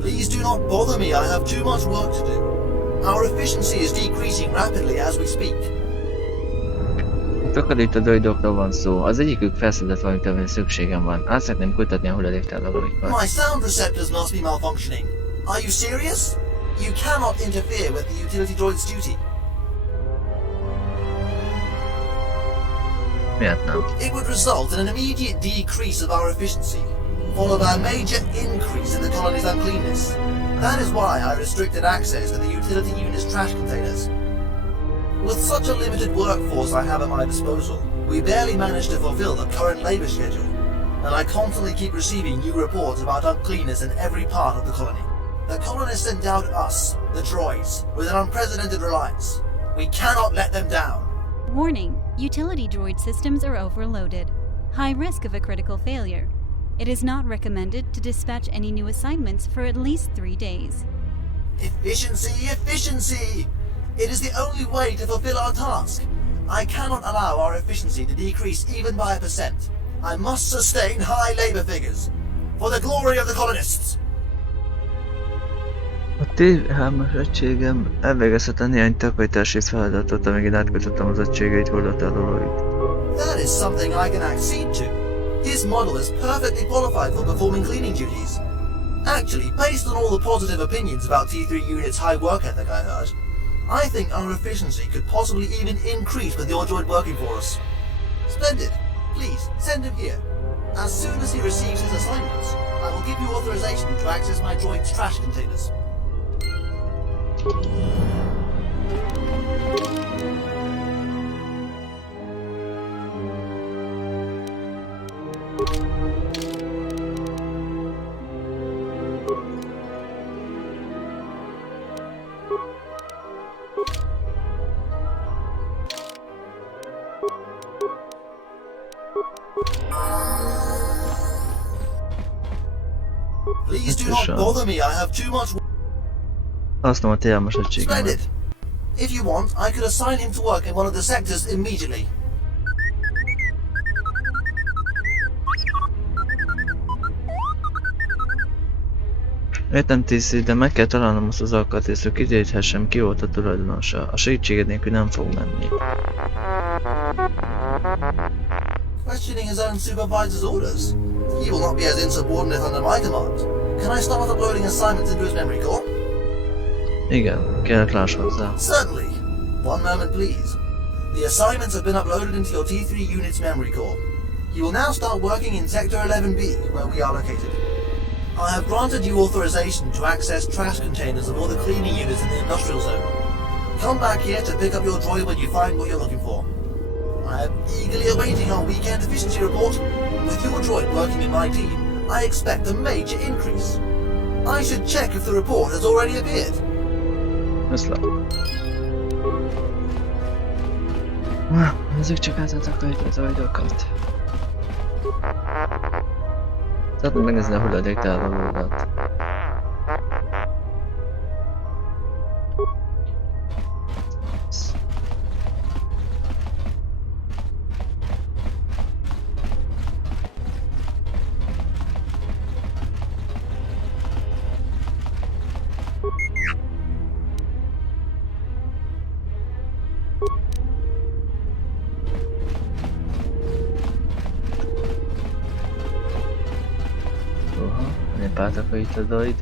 Please do not bother me, I have too much work to do. Our efficiency is decreasing rapidly as we speak. Itt a droidokról van szó. Az egyikük felszedett valamit, amire szükségem van. Át szeretném kutatni a hulladéktárolóikat. My sound receptors must be malfunctioning. Are you serious? You cannot interfere with the utility droid's duty. Miért nem? It would result in an immediate decrease of our efficiency, followed by a major increase in the colony's uncleanness. That is why I restricted access to the utility unit's trash containers. With such a limited workforce I have at my disposal, we barely manage to fulfill the current labor schedule, and I constantly keep receiving new reports about uncleanness in every part of the colony. The colonists endowed us, the droids, with an unprecedented reliance. We cannot let them down. Warning, utility droid systems are overloaded. High risk of a critical failure. It is not recommended to dispatch any new assignments for at least 3 days. Efficiency, efficiency! It is the only way to fulfill our task. I cannot allow our efficiency to decrease even by 1%. I must sustain high labor figures. For the glory of the colonists! A T3-as egységem elvégezhetne néhány takarítási feladatot, amíg én átkötöttem az egységeit volatárolóit. That is something I can accede to. His model is perfectly qualified for performing cleaning duties. Actually, based on all the positive opinions about T3 unit's high work ethic I heard, I think our efficiency could possibly even increase with your droid working for us. Splendid. Please, send him here. As soon as he receives his assignments, I will give you authorization to access my droid's trash containers. Please do not bother me, I have too much. Használom a T3-as egységemet. Splendid. If you want, I could assign him to work in one of the sectors immediately. Értem TC, de meg kell találnom azt az alkatrészt, hogy kideríthessem, ki volt a tulajdonosa. A segítséged nélkül nem fog menni. Questioning his own supervisor's orders. He will not be as insubordinate under my command. Can I start uploading assignments into his memory core? Igen, kellett láss hozzá. Certainly. One moment, please. The assignments have been uploaded into your T3 unit's memory core. You will now start working in Sector 11B, where we are located. I have granted you authorization to access trash containers of all the cleaning units in the industrial zone. Come back here to pick up your droid when you find what you're looking for. I am eagerly awaiting our weekend efficiency report. With your droid working in my team, I expect a major increase. I should check if the report has already appeared. Viszlát. Ezek csak átadtak az ajtókat. Szeretném megnézni a hulladék tárolódat. Betakarít a droid.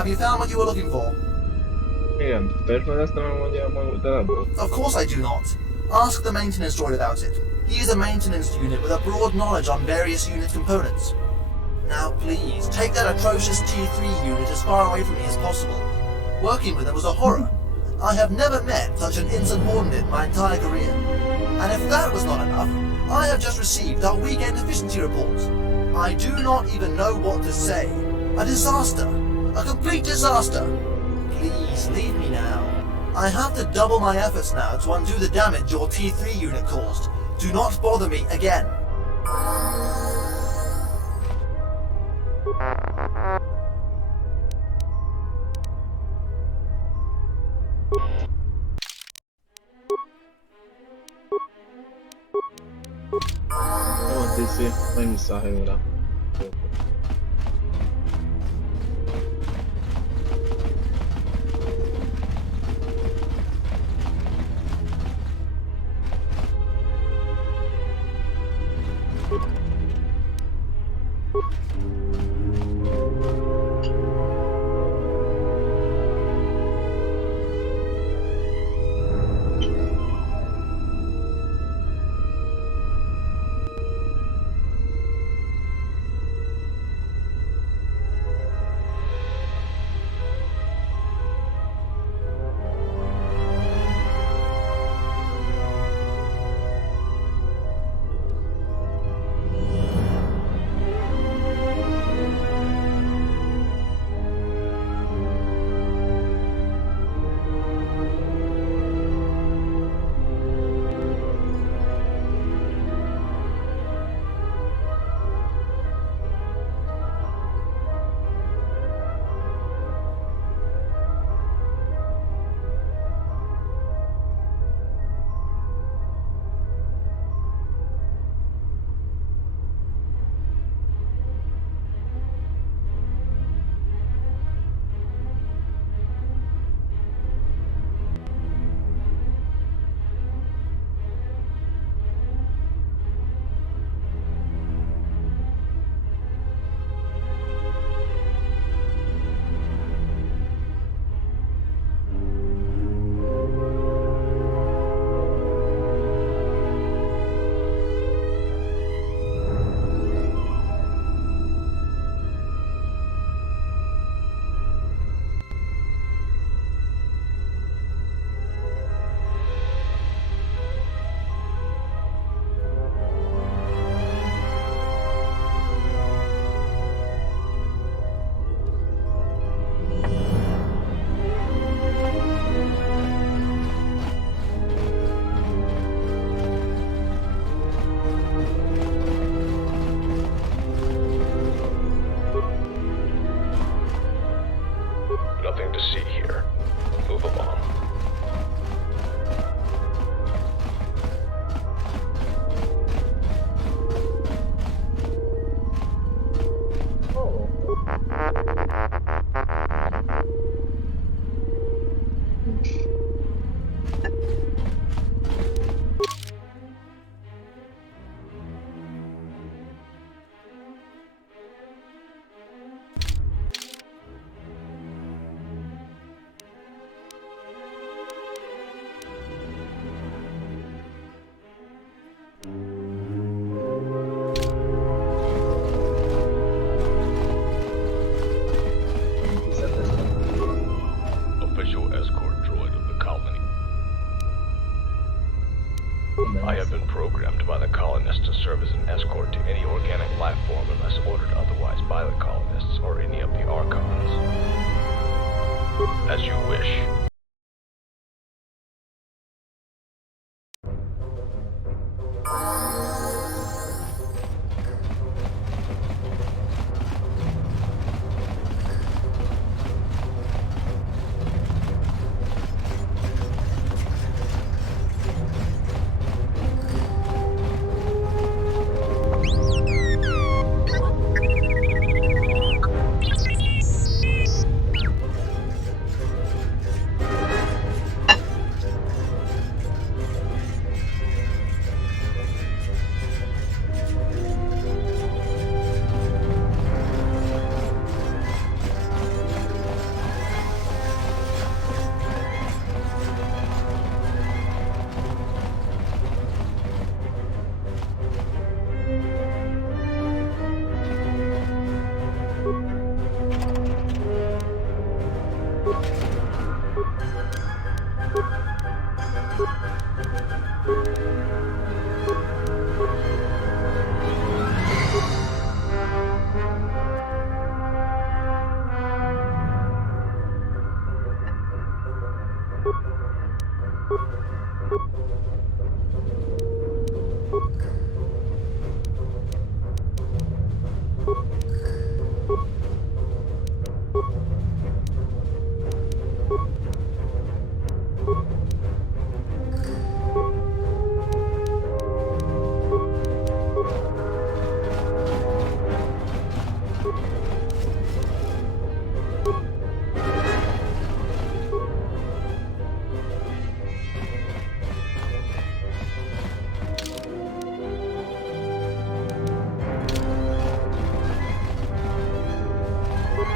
Have you found what you were looking for? Igen, felfedeztem amúgy a maguk darabot. Of course I do not. Ask the maintenance droid about it. He is a maintenance unit with a broad knowledge on various unit components. Now please, take that atrocious T3 unit as far away from me as possible. Working with them was a horror. I have never met such an insubordinate in my entire career. And if that was not enough, I have just received our weekend efficiency report. I do not even know what to say. A disaster. A complete disaster. Please, leave me now. I have to double my efforts now to undo the damage your T3 unit caused. Do not bother me again. Jó, Tiszi, menj vissza a helyére.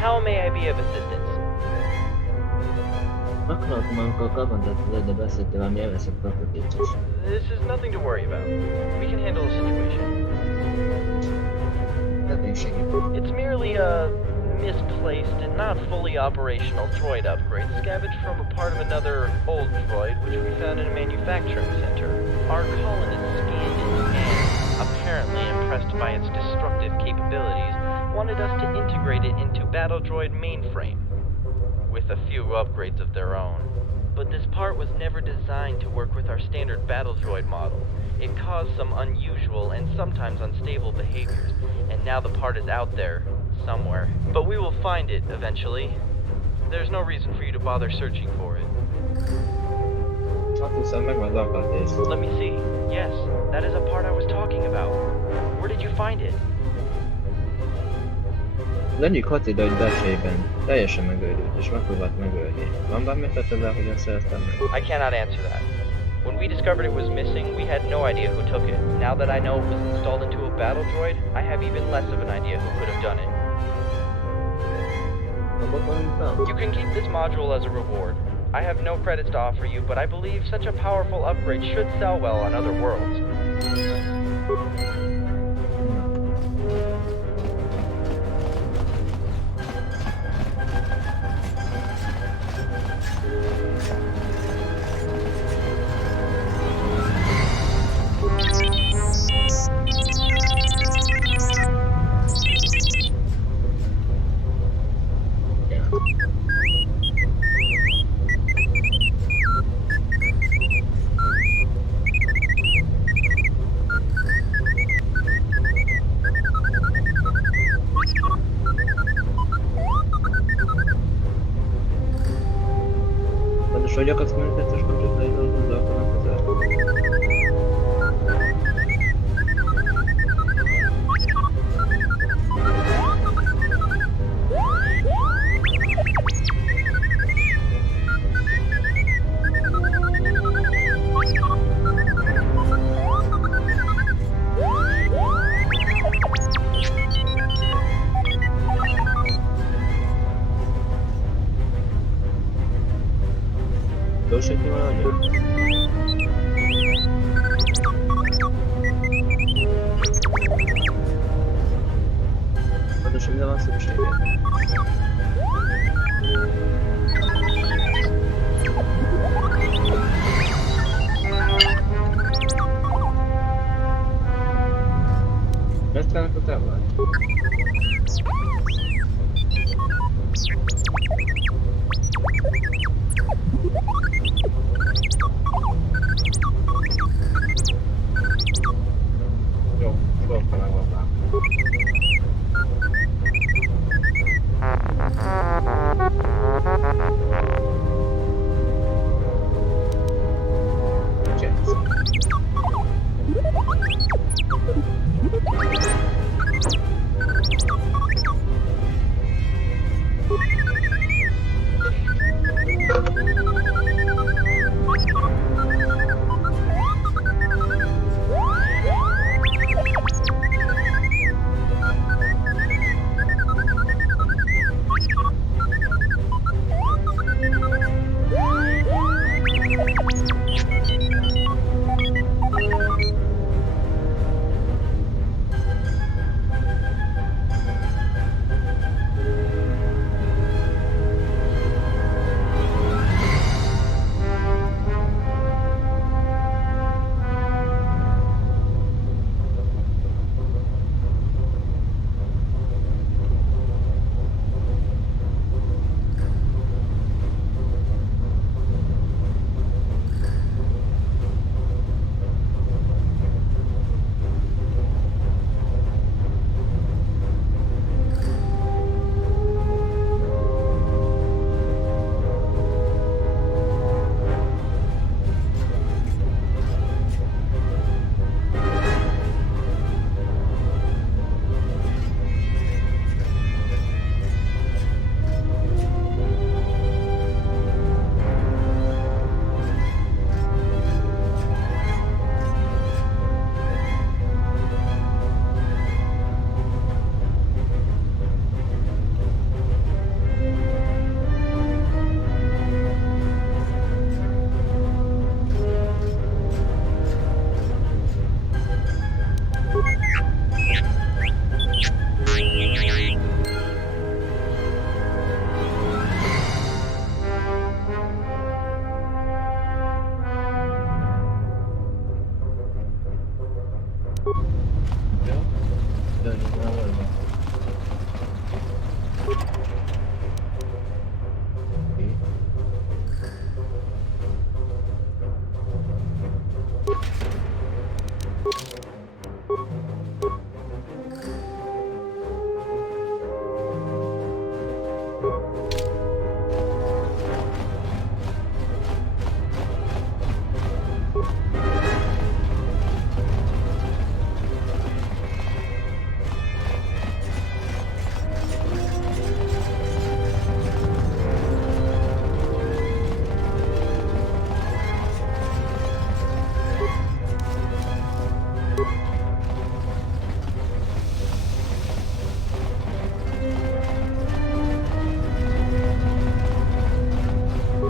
How may I be of assistance? Meghallottam, amikor karbantartod, de beszéltél valami elveszett kartotítsos. This is nothing to worry about. We can handle the situation. It's merely a misplaced and not fully operational droid upgrade scavenged from a part of another old droid which we found in a manufacturing center. Our colonists scanned it and, apparently impressed by its destructive capabilities, wanted us to integrate it into battle droid mainframe, with a few upgrades of their own. But this part was never designed to work with our standard battle droid model. It caused some unusual and sometimes unstable behaviors, and now the part is out there, somewhere. But we will find it eventually. There's no reason for you to bother searching for it. Let me see. Yes, that is a part I was talking about. Where did you find it? Az egyik hatidagy belsejében teljesen megőrült, és megpróbált megölni. Van bármi ötleted rá, hogyan szereztem meg? I cannot answer that. When we discovered it was missing, we had no idea who took it. Now that I know it was installed into a battle droid, I have even less of an idea who could have done it. You can keep this module as a reward. I have no credits to offer you, but I believe such a powerful upgrade should sell well on other worlds. Hogy akarsz kommunikációs kapcsolataival gondolkodnak az el? Segíteni valahogy? Pontosan mire van szüksége? Ezt kellene a táblát?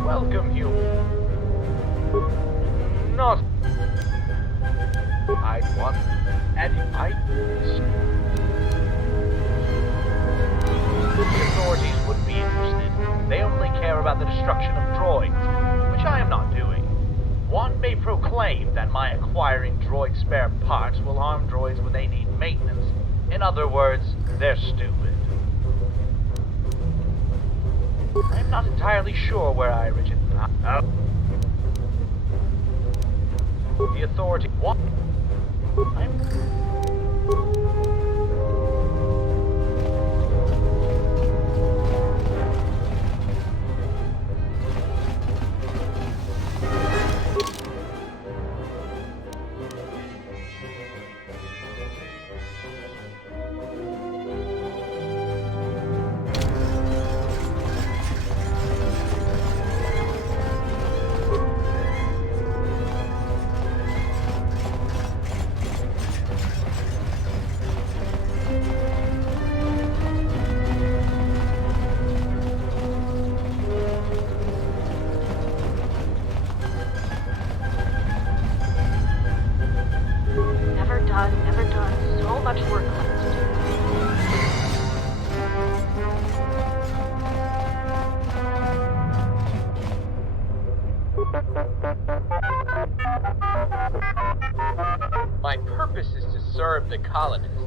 Welcome, human. Not. I want. And the authorities wouldn't be interested. They only care about the destruction of droids, which I am not doing. One may proclaim that my acquiring droid spare parts will harm droids when they need maintenance. In other words, they're stupid. I'm not entirely sure where I originated. The authority. What? Never done. So much work left to do. My purpose is to serve the colonists.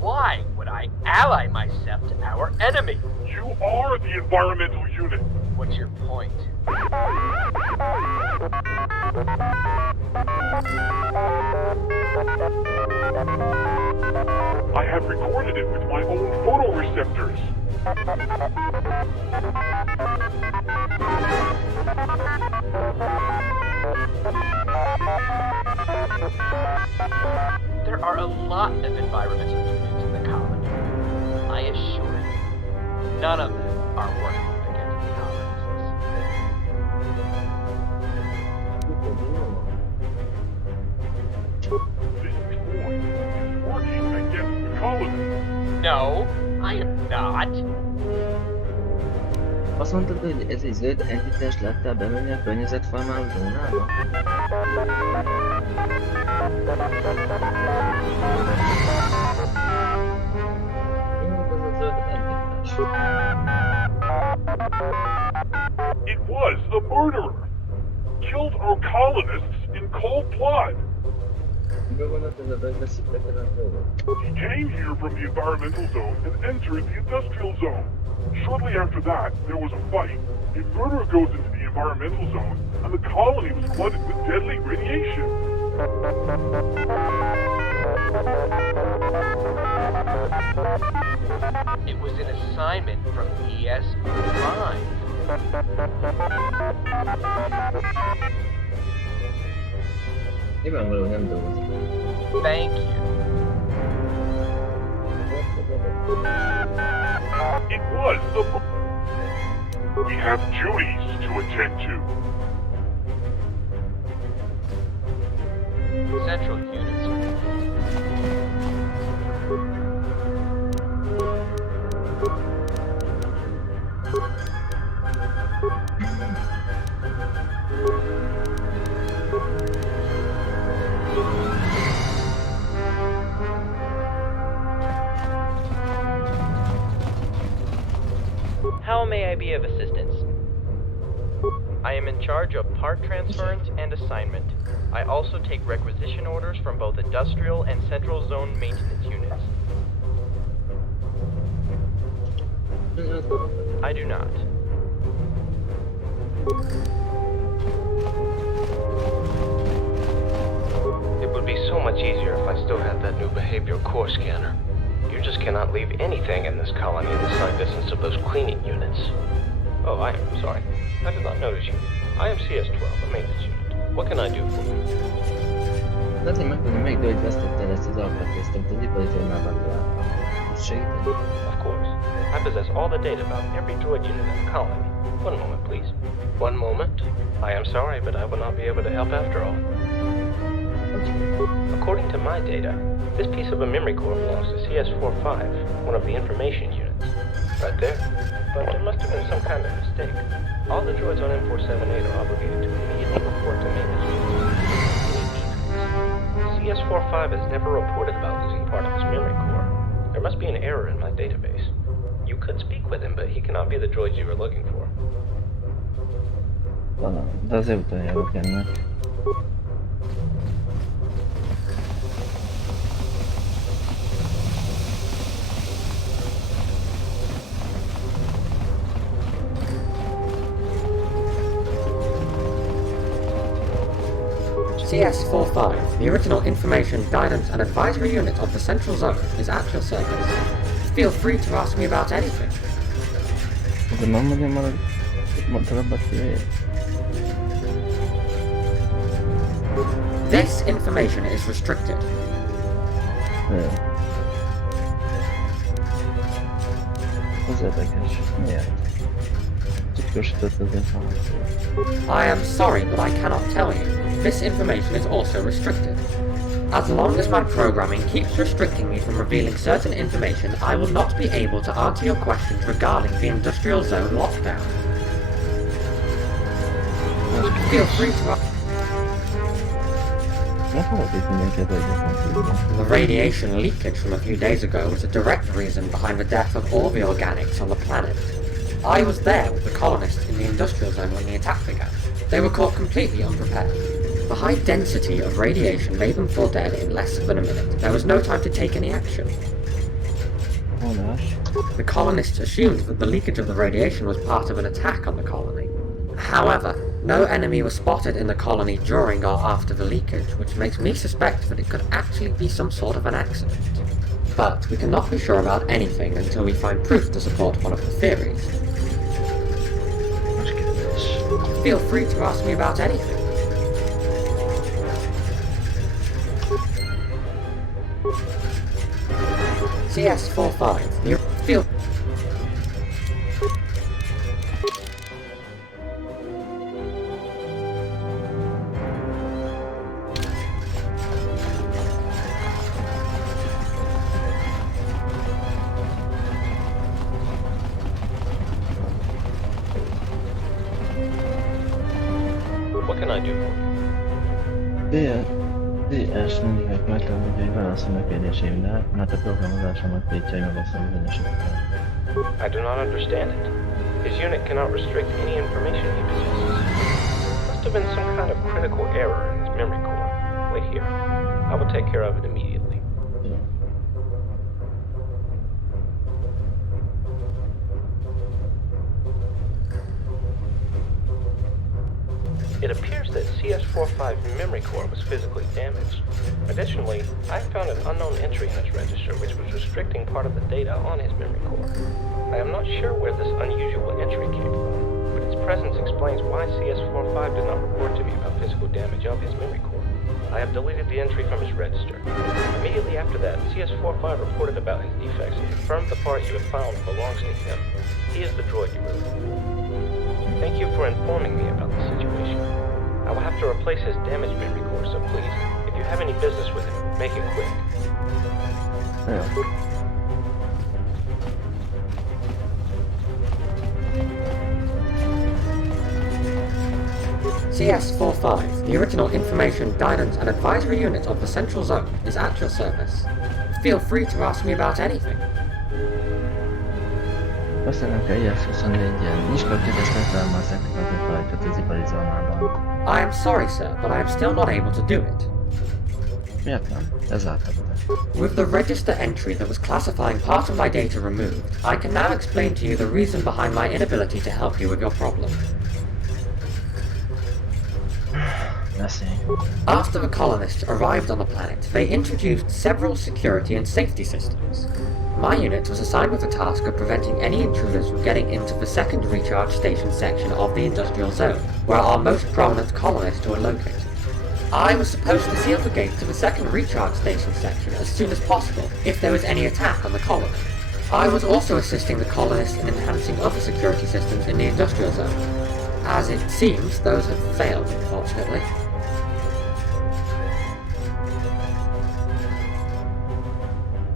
Why would I ally myself to our enemy? You are the environmental unit. What's your point? I have recorded it with my own photoreceptors. There are a lot of environmental units in the colony. I assure you, none of them are working against the colonists. This droid is working against the colonists. No, I am not. Azt mondtad, hogy ez egy zöld entitás láttál bemenni a környezetformáló zónába? It was a murderer. Killed our colonists in cold blood. He came here from the environmental zone and entered the industrial zone. Shortly after that, there was a fight. A murderer goes into the environmental zone, and the colony was flooded with deadly radiation. It was an assignment from ES-5. Nyilvánvalóan nem dolgozik. Thank you. It was the... We have duties to attend to. Central units. How may I be of assistance? I am in charge of part transference and assignment. I also take requisition orders from both industrial and central zone maintenance units. I do not. It would be so much easier if I still had that new behavior core scanner. You just cannot leave anything in this colony in the sight distance of those cleaning units. Oh, I am sorry. I did not notice you. I am CS-12, a maintenance unit. What can I do for you? Szeretném megtudni, melyik droid vesztette el ezt az alkatrésztet az ipari zónában találtam. Most segíteni? Of course. I possess all the data about every droid unit in the colony. One moment, please. One moment? I am sorry, but I will not be able to help after all. According to my data, this piece of a memory core belongs to CS-45, one of the information units. Right there. But there must have been some kind of mistake. All the droids on M4-78 are obligated to immediately report to maintenance units. CS-45 has never reported about losing part of his memory core. There must be an error in my database. You could speak with him, but he cannot be the droid you were looking for. De azért utoljára kellene. CS-45, the original information, guidance and advisory unit of the Central Zone, is at your service. Feel free to ask me about anything. This information is restricted. I am sorry, but I cannot tell you. This information is also restricted. As long as my programming keeps restricting me from revealing certain information, I will not be able to answer your questions regarding the Industrial Zone lockdown. Feel free to ask. The radiation leakage from a few days ago was a direct reason behind the death of all the organics on the planet. I was there with the colonists in the Industrial Zone when the attack began. They were caught completely unprepared. The high density of radiation made them fall dead in less than a minute. There was no time to take any action. Oh gosh. The colonists assumed that the leakage of the radiation was part of an attack on the colony. However, no enemy was spotted in the colony during or after the leakage, which makes me suspect that it could actually be some sort of an accident. But we cannot be sure about anything until we find proof to support one of the theories. Feel free to ask me about anything. CS-45, you feel... What can I do for you? DS-4-nek megtanulni, hogy válaszolni a kérdéseimre, mert a programozásomat tétjei megosztom bizonyosította. I do not understand it. His unit cannot restrict any information he possesses. Must have been some kind of critical error in his memory core. Wait here. I will take care of it immediately. It appears that CS-45's memory core was physically damaged. Additionally, I found an unknown entry in his register which was restricting part of the data on his memory core. I am not sure where this unusual entry came from, but its presence explains why CS-45 did not report to me about physical damage of his memory core. I have deleted the entry from his register. Immediately after that, CS-45 reported about his defects and confirmed the part you have found belongs to him. He is the droid you were looking for. Thank you for informing me about the situation. I will have to replace his damaged memory core, so please, if you have any business with him, make it quick. CS-45, the original information, guidance and advisory unit of the Central Zone, is at your service. Feel free to ask me about anything. Használnak a IS-24-en, nincs kapcsolatás megtalálni a szekretariat az ipari zónában. I am sorry, sir, but I am still not able to do it. Miért nem? Ez átadta. With the register entry that was classifying part of my data removed, I can now explain to you the reason behind my inability to help you with your problem. After the colonists arrived on the planet, they introduced several security and safety systems. My unit was assigned with the task of preventing any intruders from getting into the second recharge station section of the industrial zone, where our most prominent colonists were located. I was supposed to seal the gate to the second recharge station section as soon as possible, if there was any attack on the colony. I was also assisting the colonists in enhancing other security systems in the industrial zone. As it seems, those have failed, unfortunately.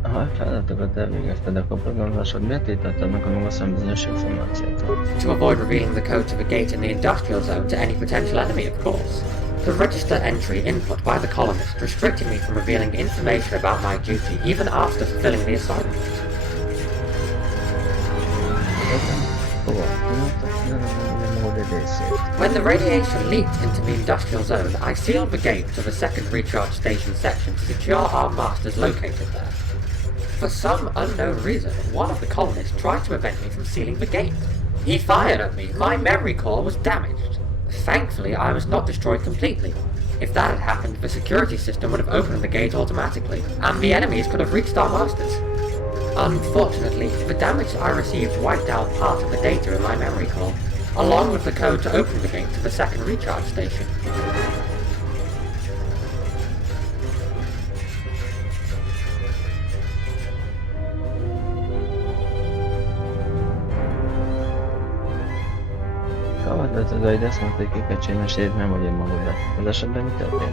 Ha feladatokat elvégezted, akkor programozásod miért tiltottad meg a magasan bizonyos információtól? To avoid revealing the code to the gate in the industrial zone to any potential enemy, of course. The register entry input by the colonist restricted me from revealing information about my duty even after fulfilling the assignment. When the radiation leaked into the industrial zone, I sealed the gate to the second recharge station section to secure our masters located there. For some unknown reason, one of the colonists tried to prevent me from sealing the gate. He fired at me. My memory core was damaged. Thankfully, I was not destroyed completely. If that had happened, the security system would have opened the gate automatically, and the enemies could have reached our masters. Unfortunately, the damage I received wiped out part of the data in my memory core, along with the code to open the gate to the second recharge station.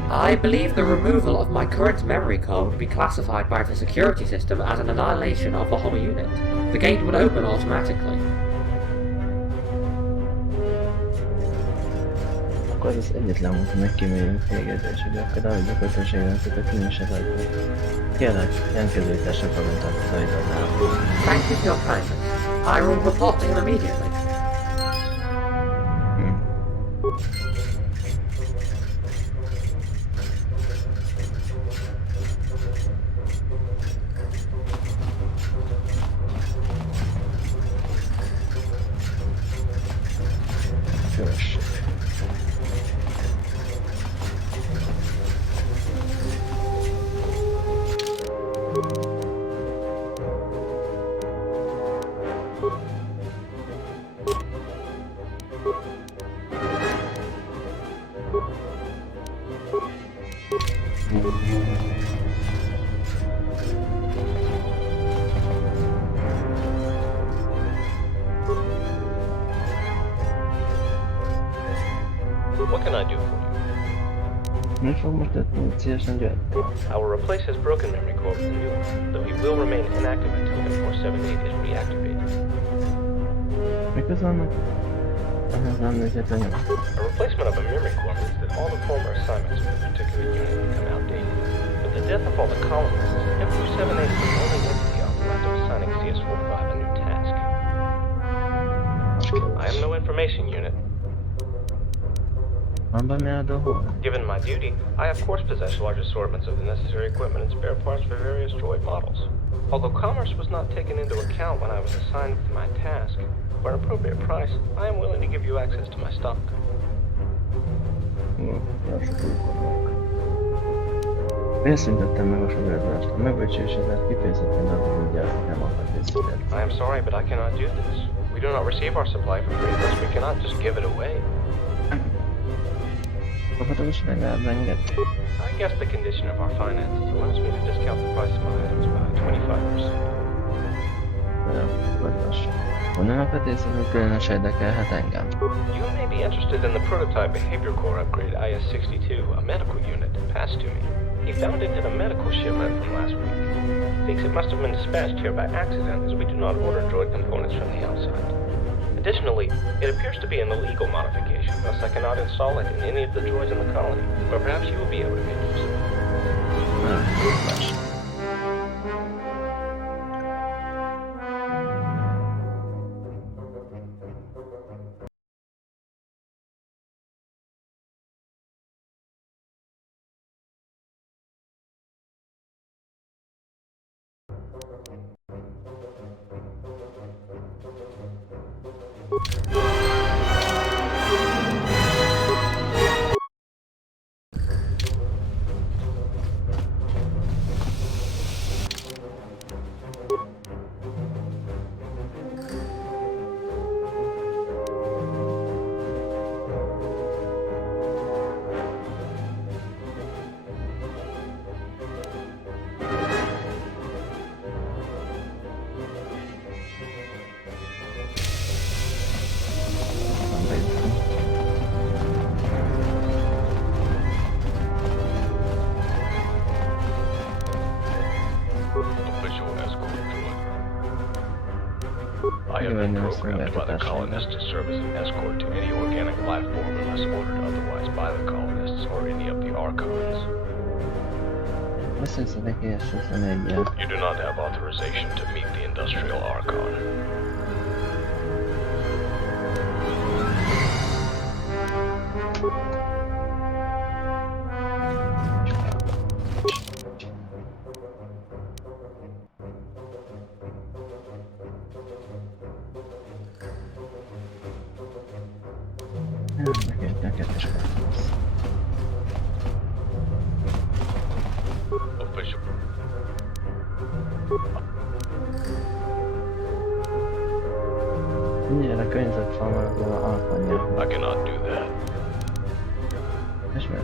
I believe the removal of my current memory core would be classified by the security system as an annihilation of the whole unit. The gate would open automatically. Akkor az egyetlen út, hogy megkíméljünk téged, és hogy akkor adjuk a kötelességünket a kíméset adjuk. Kérlek, jelentkezőításra parancsolatot. Thank you for your kindness. I will report to him immediately. What can I do for you? I will replace his broken memory core with a new one, though he will remain inactive until M4-78 is reactivated. A replacement of a memory core means that all the former assignments of a particular unit become outdated. With the death of all the colonists, M4-78 is the only entity authorized of assigning CS-45 a new task. I am no information unit. Given my duty, I of course possess large assortments of the necessary equipment and spare parts for various droid models. Although commerce was not taken into account when I was assigned with my task, for an appropriate price, I am willing to give you access to my stock. I am sorry, but I cannot do this. We do not receive our supply for free, thus we cannot just give it away. I guess the condition of our finances allows me to discount the price of my items by 25%. You may be interested in the prototype behavior core upgrade IS-62, a medical unit, passed to me. He found it in a medical shipment from last week. Thinks it must have been dispatched here by accident, as we do not order droid components from the outside. Additionally, it appears to be an illegal modification, thus I cannot install it in any of the droids in the colony, but perhaps you will be able to make use of it. I have been programmed by the colonists to serve as an escort to any organic life form unless ordered otherwise by the colonists or any of the Archons. You do not have authorization to meet the Industrial Archon. Official. Mindjárt a környezetformálóval alkotja. I cannot do that. És miért?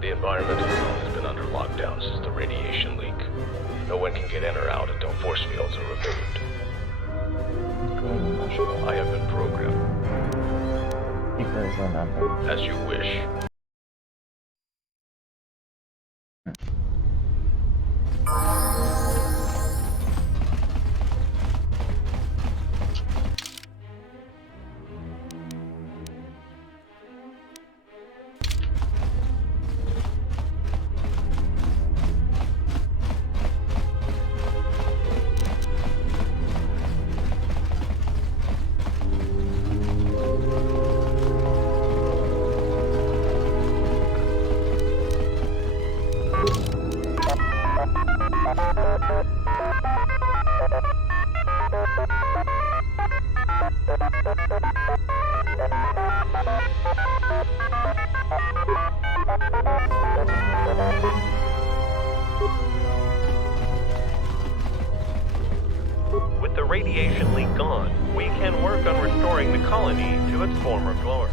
The environmental zone has been under lockdown since the radiation leak. No one can get in or out until force fields are removed. I have been programmed. As you wish. With the radiation leak gone, we can work on restoring the colony to its former glory.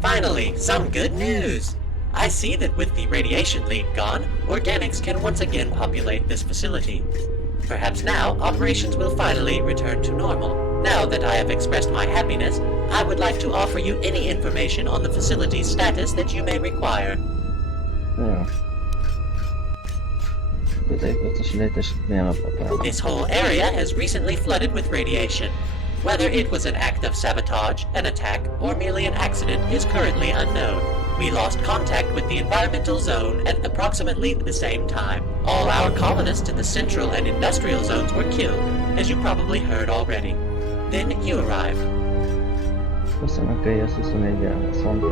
Finally, some good news! I see that with the radiation leak gone, organics can once again populate this facility. Perhaps now, operations will finally return to normal. Now that I have expressed my happiness, I would like to offer you any information on the facility's status that you may require. This whole area has recently flooded with radiation. Whether it was an act of sabotage, an attack, or merely an accident is currently unknown. We lost contact with the environmental zone at approximately the same time. All our colonists in the central and industrial zones were killed, as you probably heard already. Then you arrived.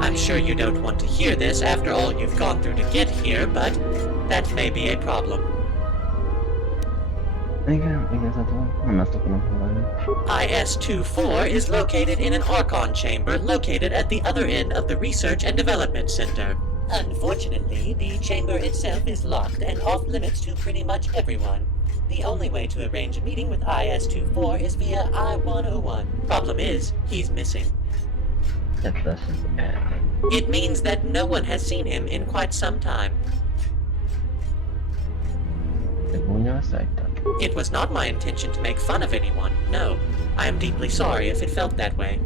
I'm sure you don't want to hear this after all you've gone through to get here, but that may be a problem. IS-24 is located in an Archon chamber located at the other end of the Research and Development Center. Unfortunately, the chamber itself is locked and off-limits to pretty much everyone. The only way to arrange a meeting with IS-24 is via I-101. Problem is, he's missing. It means that no one has seen him in quite some time. It was not my intention to make fun of anyone, no. I am deeply sorry if it felt that way.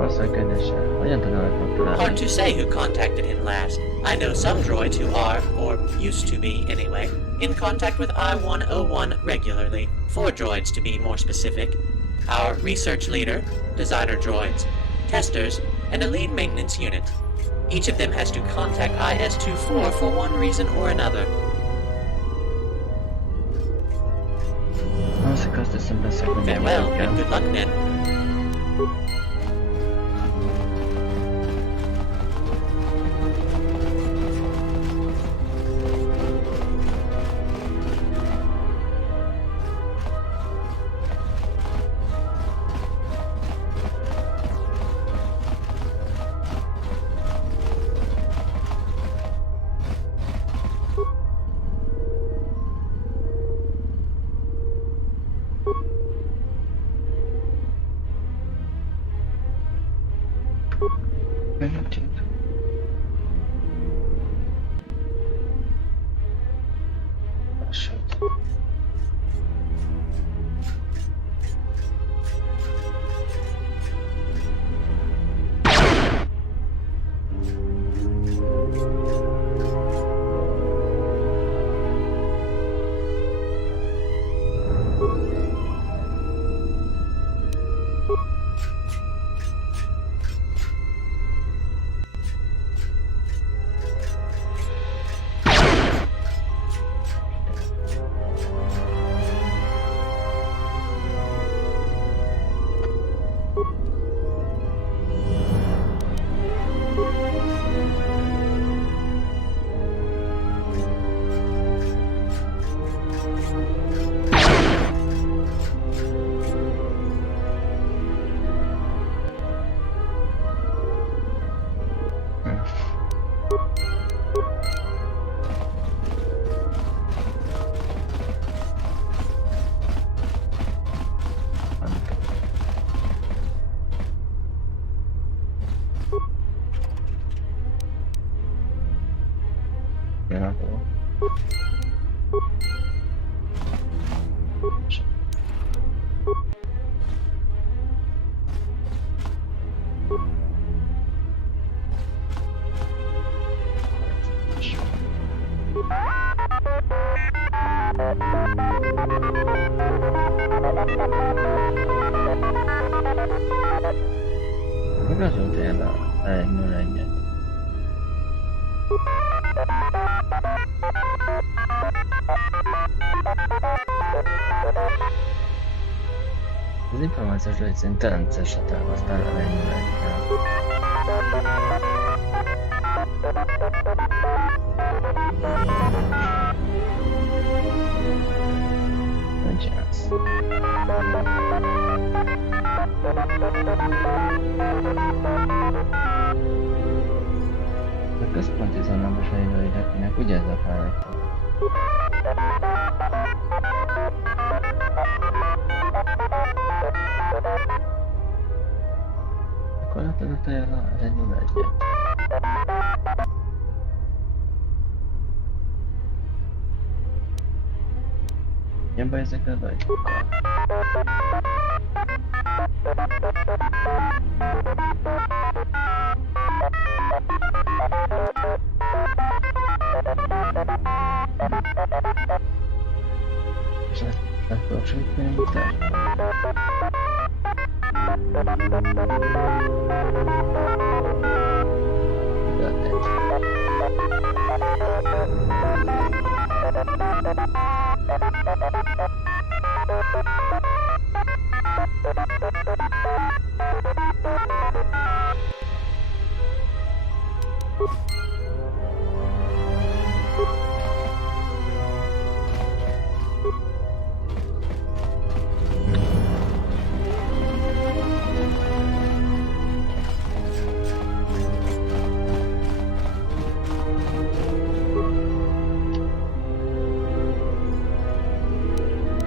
akarsz, hogy ködösen? Hogyan tudom megtalálni? Hard to say who contacted him last. I know some droids who are, or used to be anyway, in contact with I-101 regularly. 4 droids to be more specific. Our research leader, designer droids, testers, and a lead maintenance unit. Each of them has to contact IS-24 for one reason or another. Farewell, and good luck then. Igazoltál a 101-et. Az információs légy szerint természetesen találkoztál a 101-tel. Mit csinálsz? A központi zónában fejlő idekinek ugye ez a feladata? Akkor átadott el az 101-et. Milyen baj ezekkel a ajtókkal? És ezt tudok segíteni itt el?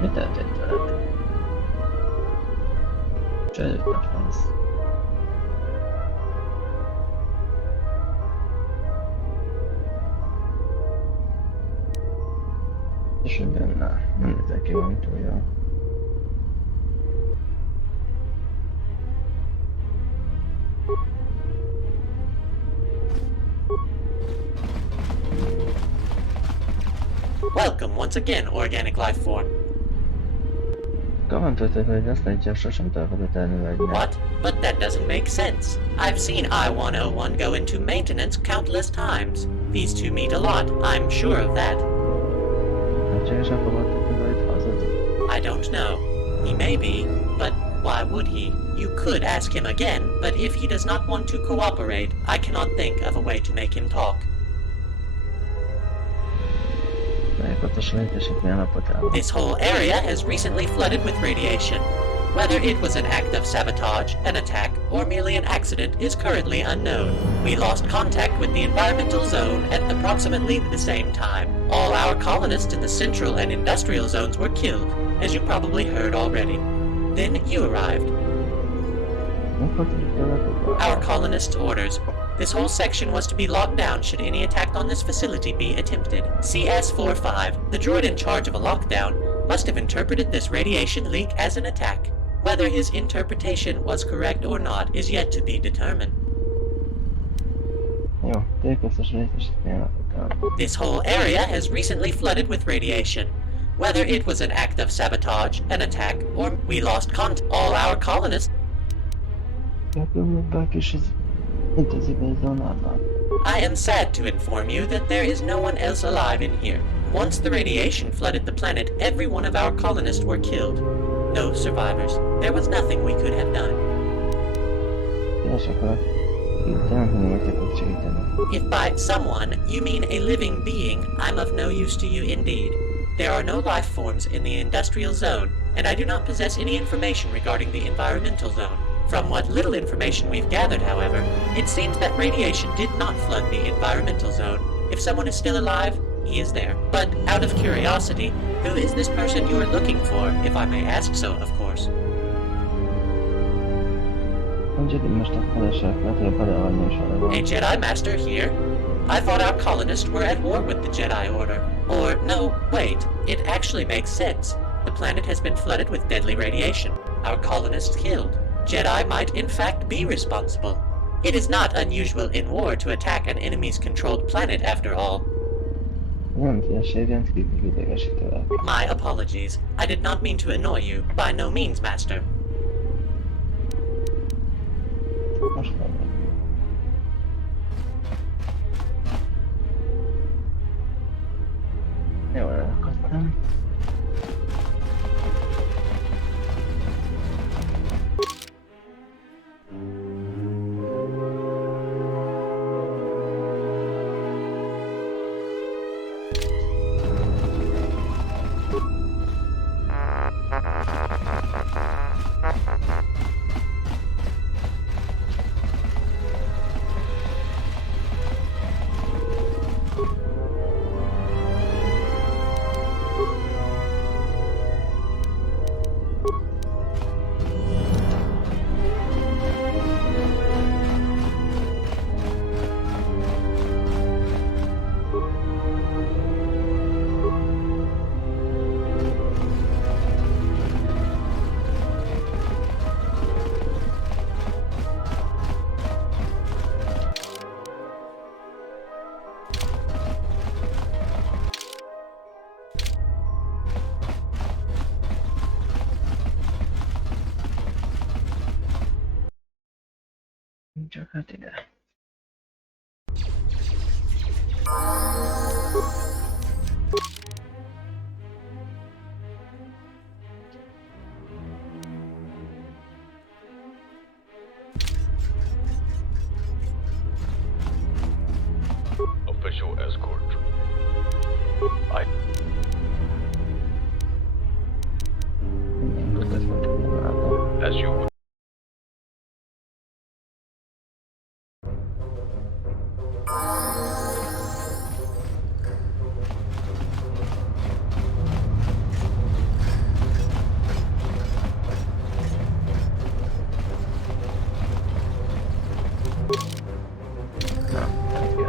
Mi történt veled? Csődöt van. És benne nem nézek ki valami túl jól. Welcome once again, organic life form. Gondoltad, hogy azt nagyjából sosem találkozott elnövedni. What? But that doesn't make sense. I've seen I-101 go into maintenance countless times. These two meet a lot, I'm sure of that. Lehetségesebb fogadtad, hogy hazadik. I don't know. He may be, but why would he? You could ask him again, but if he does not want to cooperate, I cannot think of a way to make him talk. This whole area has recently flooded with radiation. Whether it was an act of sabotage, an attack, or merely an accident is currently unknown. We lost contact with the environmental zone at approximately the same time. All our colonists in the central and industrial zones were killed, as you probably heard already. Then you arrived. Our colonists' orders. This whole section was to be locked down should any attack on this facility be attempted. CS-45, the droid in charge of a lockdown, must have interpreted this radiation leak as an attack. Whether his interpretation was correct or not is yet to be determined. This whole area has recently flooded with radiation. Whether it was an act of sabotage, an attack, or we lost contact, all our colonists. I am sad to inform you that there is no one else alive in here. Once the radiation flooded the planet, every one of our colonists were killed. No survivors. There was nothing we could have done. If by someone you mean a living being, I'm of no use to you indeed. There are no life forms in the industrial zone, and I do not possess any information regarding the environmental zone. From what little information we've gathered, however, it seems that radiation did not flood the environmental zone. If someone is still alive, he is there. But out of curiosity, who is this person you are looking for, if I may ask so, of course? A Jedi Master here? I thought our colonists were at war with the Jedi Order. Or, no, wait, it actually makes sense. The planet has been flooded with deadly radiation. Our colonists killed. Jedi might in fact be responsible. It is not unusual in war to attack an enemy's controlled planet, after all. My apologies. I did not mean to annoy you. By no means, Master. Csak hát ide. Official escort. As you.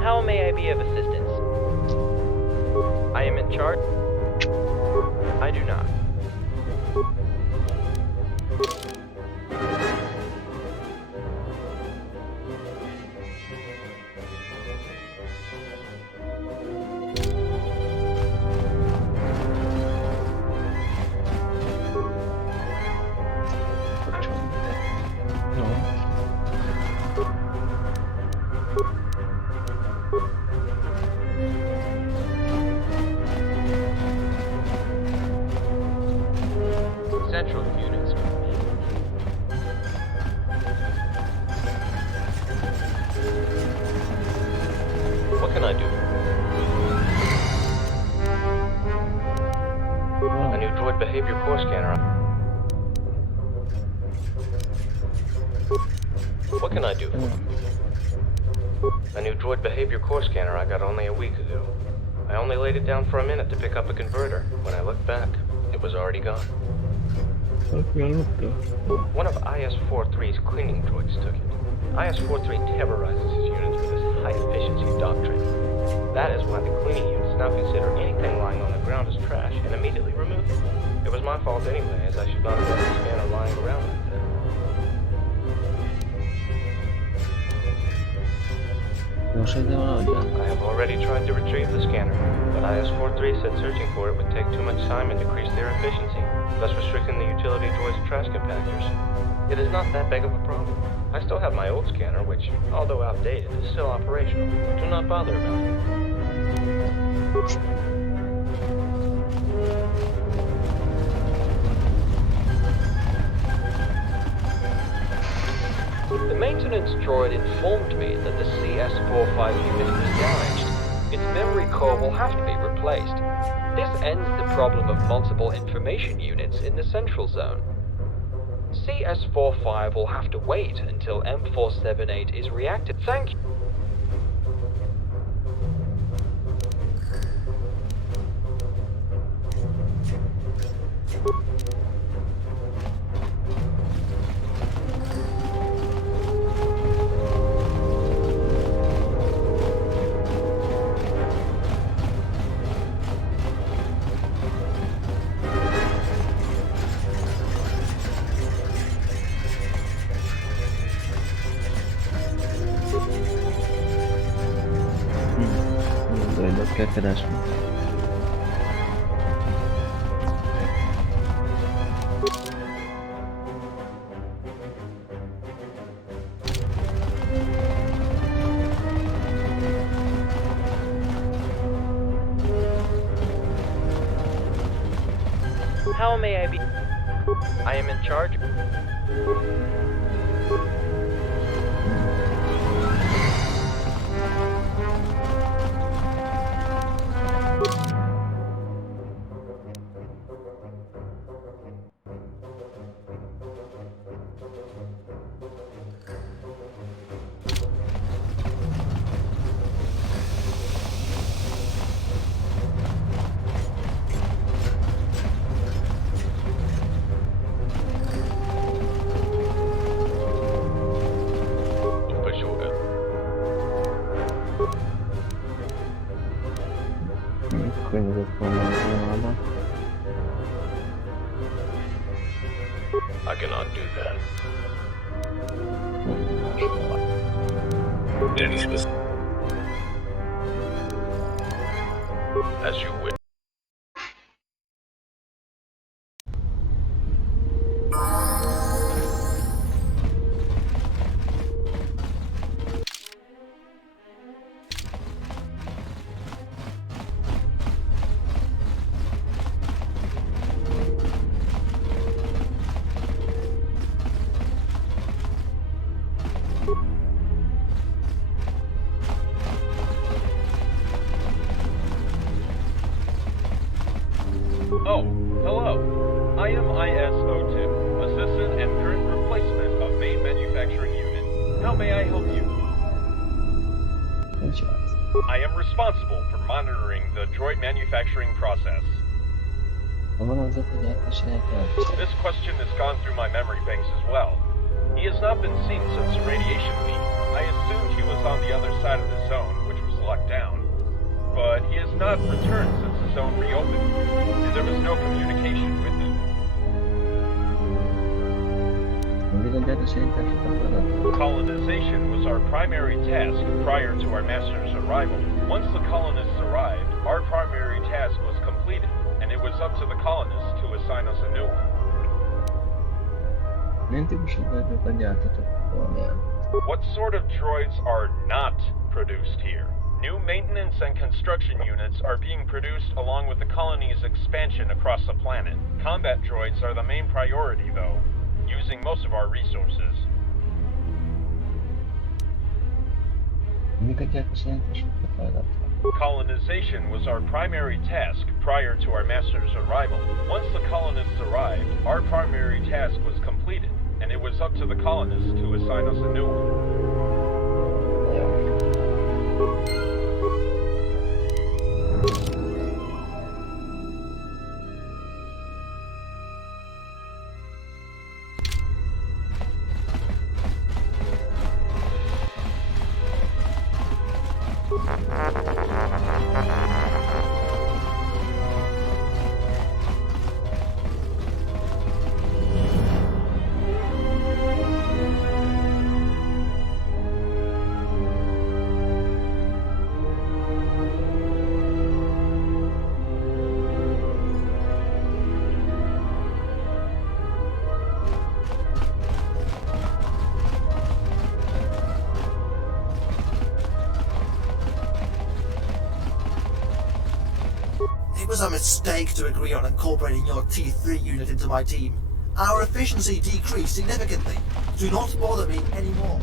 How may I be of assistance? I am in charge. I do not. droid behavior core scanner. What can I do for you? A new droid behavior core scanner I got only a week ago. I only laid it down for a minute to pick up a converter. When I looked back, it was already gone. One of IS-43's cleaning droids took it. IS-43 terrorizes his units with his high-efficiency doctrine. That is why the cleaning units now consider anything lying on the ground as trash and immediately remove it. It was my fault anyway, as I should not have left the scanner lying around like that. I have already tried to retrieve the scanner, but IS-43 said searching for it would take too much time and decrease their efficiency, thus restricting the utility droid's trash compactors. It is not that big of a problem. I still have my old scanner, which, although outdated, is still operational. Do not bother about it. The maintenance droid informed me that the CS-45 unit was damaged. Its memory core will have to be replaced. This ends the problem of multiple information units in the central zone. CS-45 will have to wait until M4-78 is reacted. Thank you. Keresni. How may I be? I am in charge. I cannot do that. Any specific. As you wish. Oh, hello. I am IS-02, assistant and current replacement of main manufacturing unit. How may I help you? I am responsible for monitoring the droid manufacturing process. This question has gone through my memory banks as well. He has not been seen since the radiation leak. I assumed he was on the other side of the zone, which was locked down. But he has not returned since the zone reopened, and there was no communication with him. Colonization was our primary task prior to our master's arrival. Once the colonists arrived, our primary task was completed, and it was up to the colonists to assign us a new one. What sort of droids are not produced here? New maintenance and construction units are being produced along with the colony's expansion across the planet. Combat droids are the main priority, though, using most of our resources. Végigjátszás jelentéseket hallgatva. Colonization was our primary task prior to our master's arrival. Once the colonists arrived, our primary task was completed, and it was up to the colonists to assign us a new one. It was a mistake to agree on incorporating your T3 unit into my team. Our efficiency decreased significantly. Do not bother me anymore.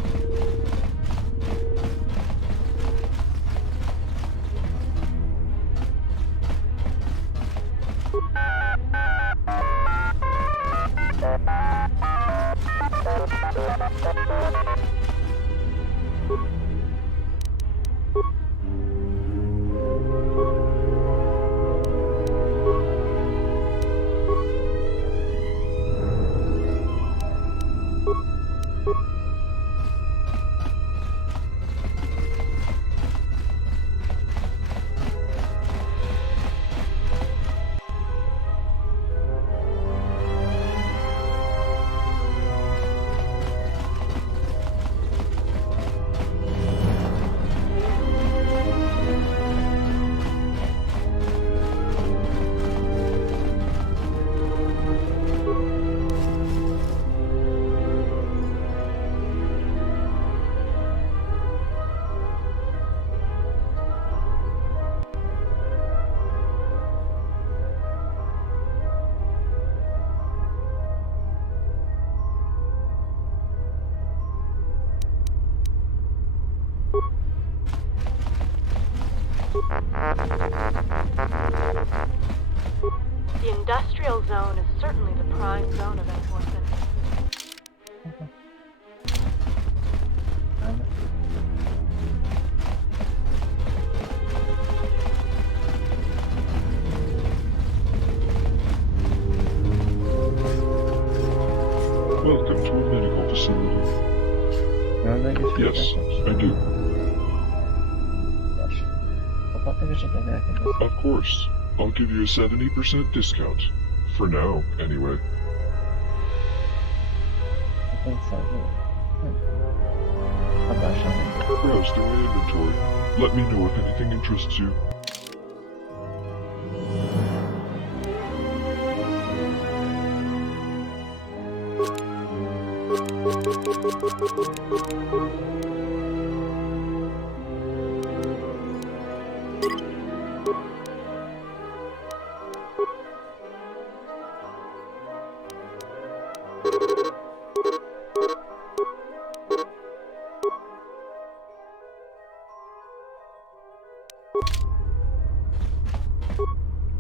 The industrial zone is certainly the prime zone of M4-78. Welcome to a medical facility. Yes, I do. Of course. I'll give you a 70% discount. For now, anyway. Browse through my inventory. Let me know if anything interests you.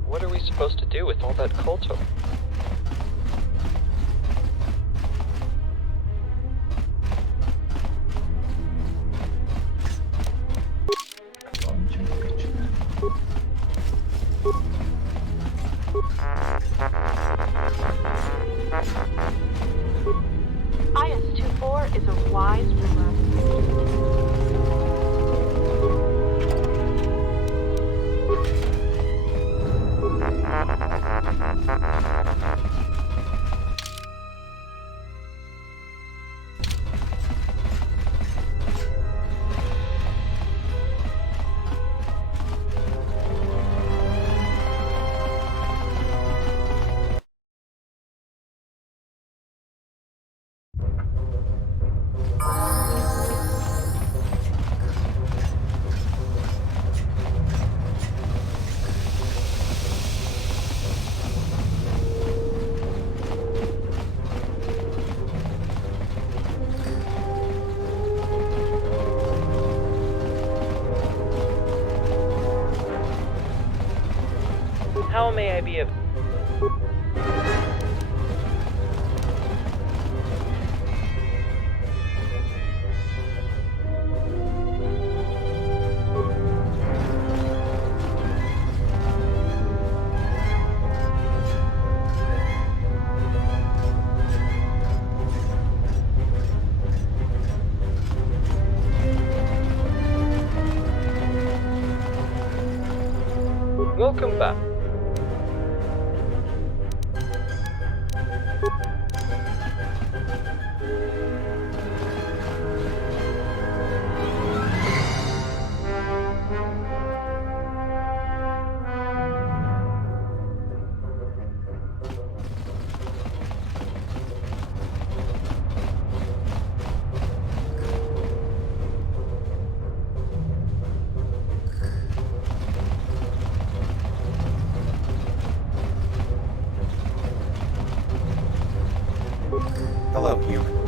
What are we supposed to do with all that KOTOR? IS-24 is a wise rumor. How may I be of... Welcome back. Hello, human.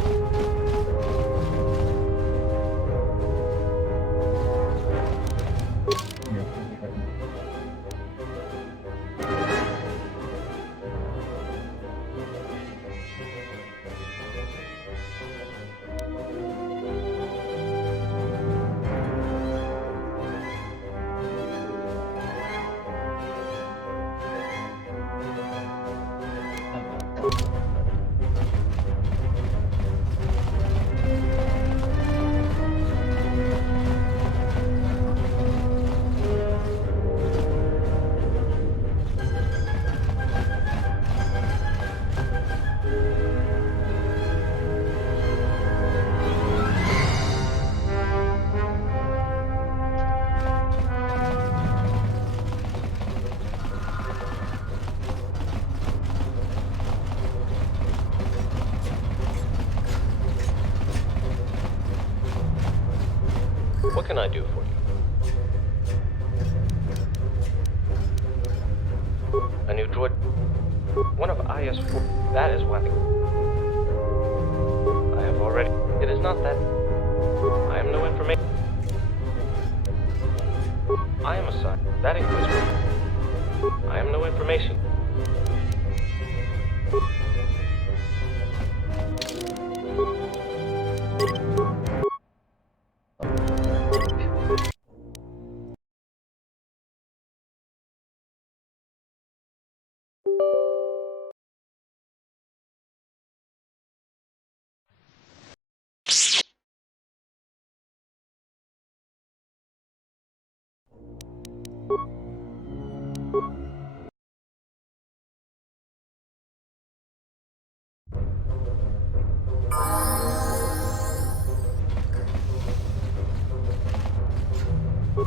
What can I do for you? A new droid? One of IS-4. That is what I have already... It is not that... I am no information. I am assigned. That includes... I am no information.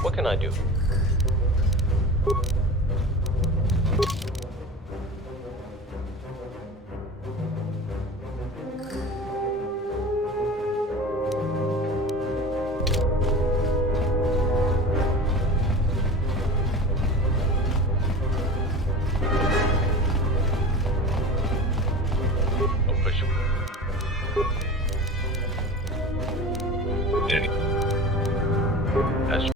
What can I do? Official. As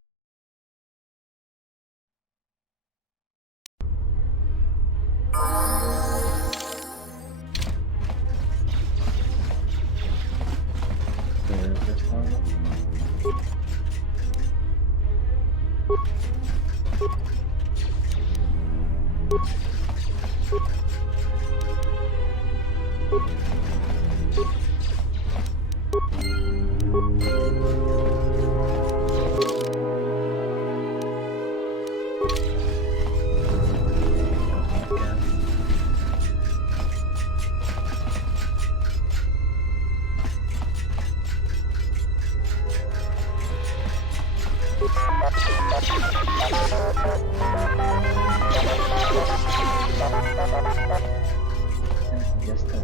Ya está.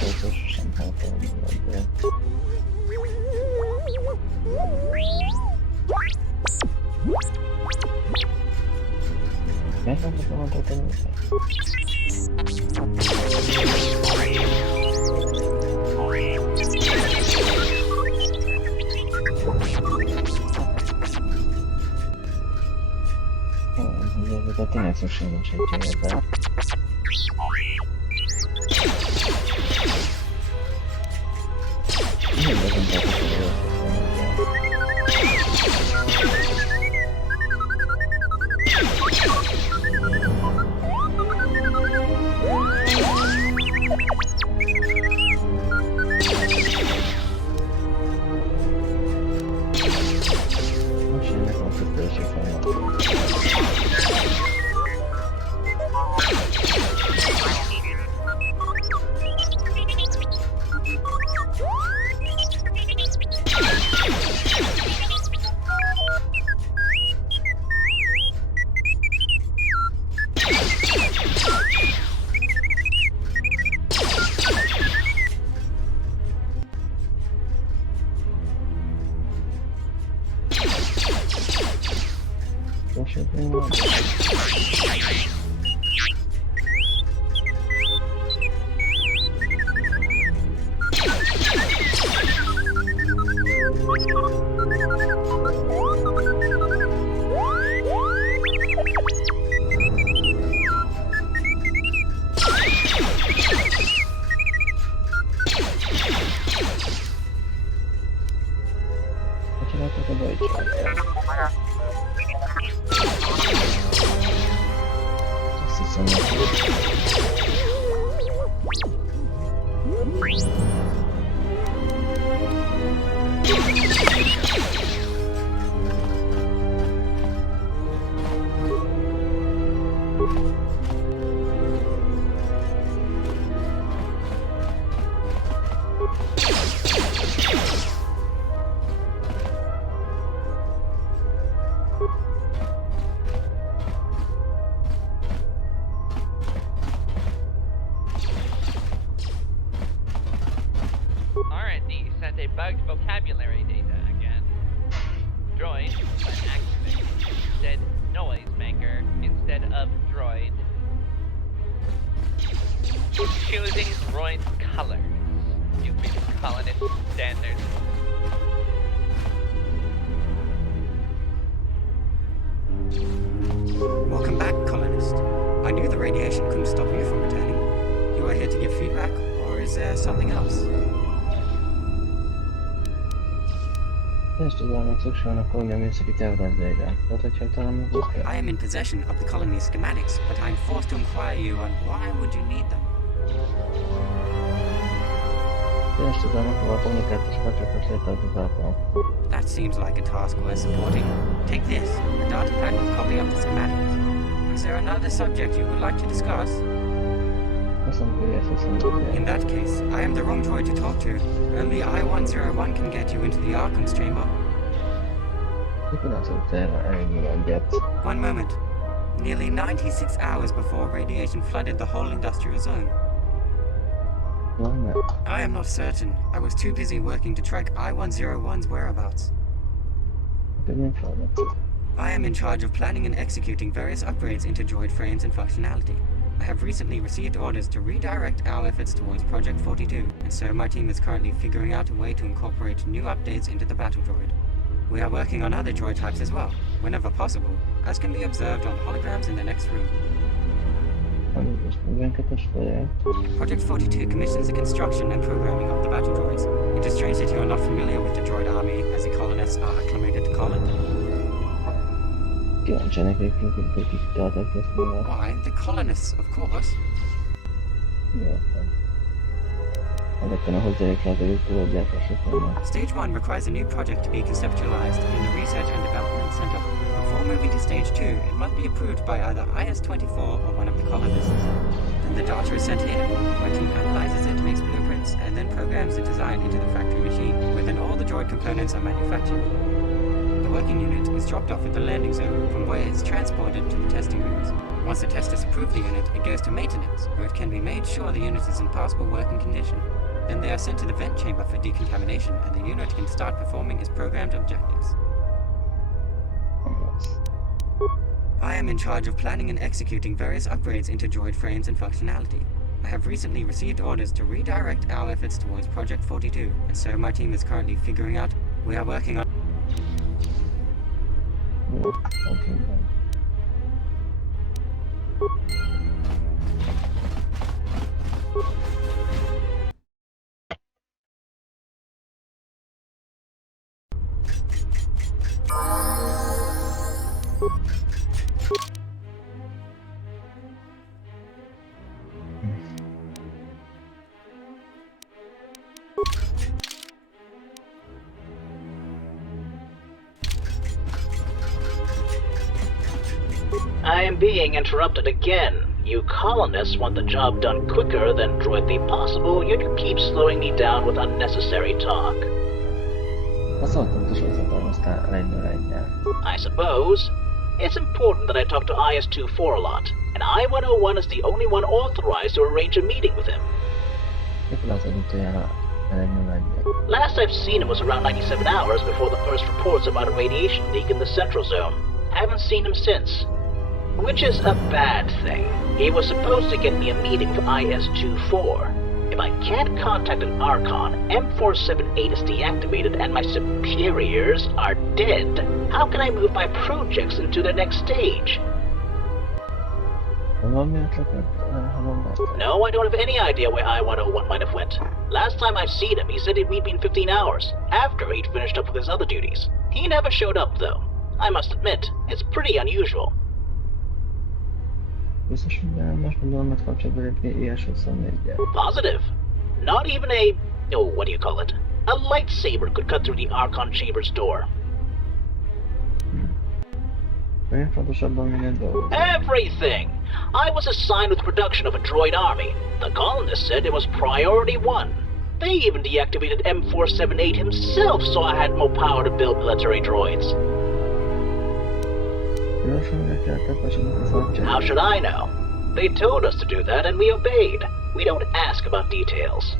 Akkor sosem haltam ebből. Miért nem tudom mondani, hogy de tényleg szükség nincs egy célba. R&D sent a bugged vocabulary data again. Droid, but activate, said noisemaker instead of droid. Choosing droid colors. Stupid colonist standards. Welcome back, colonist. I knew the radiation couldn't stop you from returning. You are here to give feedback, or is there something else? I am in possession of the colony's schematics, but I am forced to inquire you on why would you need them? That seems like a task worth supporting. Take this, a data pad with a copy of the schematics. Is there another subject you would like to discuss? In that case, I am the wrong droid to talk to. Only I-101 can get you into the Arkham's chamber. One moment. Nearly 96 hours before radiation flooded the whole industrial zone. I am not certain. I was too busy working to track I-101's whereabouts. I am in charge of planning and executing various upgrades into droid frames and functionality. I have recently received orders to redirect our efforts towards Project 42, and so my team is currently figuring out a way to incorporate new updates into the battle droid. We are working on other droid types as well, whenever possible, as can be observed on holograms in the next room. Project 42 commissions the construction and programming of the battle droids. It is strange that you are not familiar with the droid army, as the colonists are acclimated to call it. Why, the colonists, of course. Stage 1 requires a new project to be conceptualized in the Research and Development Center. Before moving to Stage 2, it must be approved by either IS-24 or one of the colonists. Then the data is sent here. My team analyzes it, makes blueprints, and then programs the design into the factory machine, where then all the droid components are manufactured. The working unit is dropped off at the landing zone, from where it's transported to the testing rooms. Once the testers approve the unit, it goes to maintenance, where it can be made sure the unit is in passable working condition. Then they are sent to the vent chamber for decontamination, and the unit can start performing its programmed objectives. I am in charge of planning and executing various upgrades into droid frames and functionality. I have recently received orders to redirect our efforts towards Project 42, and so my team is currently figuring out. We are working on... I am being interrupted again. You colonists want the job done quicker than droidly possible, yet you keep slowing me down with unnecessary talk. I suppose. It's important that I talk to IS-24 a lot, and I-101 is the only one authorized to arrange a meeting with him. Last I've seen him was around 97 hours before the first reports about a radiation leak in the Central Zone. Haven't seen him since. Which is a bad thing. He was supposed to get me a meeting with IS-24. If I can't contact an Archon, M4-78 is deactivated and my superiors are dead. How can I move my projects into the next stage? No, I don't have any idea where I-101 might have went. Last time I've seen him, he said he'd meet me in 15 hours, after he'd finished up with his other duties. He never showed up, though. I must admit, it's pretty unusual. Positive. Not even a... oh, what do you call it? A lightsaber could cut through the Archon Chamber's door. Everything! I was assigned with production of a droid army. The colonists said it was priority 1. They even deactivated M4-78 himself so I had more power to build military droids. How should I know? They told us to do that and we obeyed. We don't ask about details.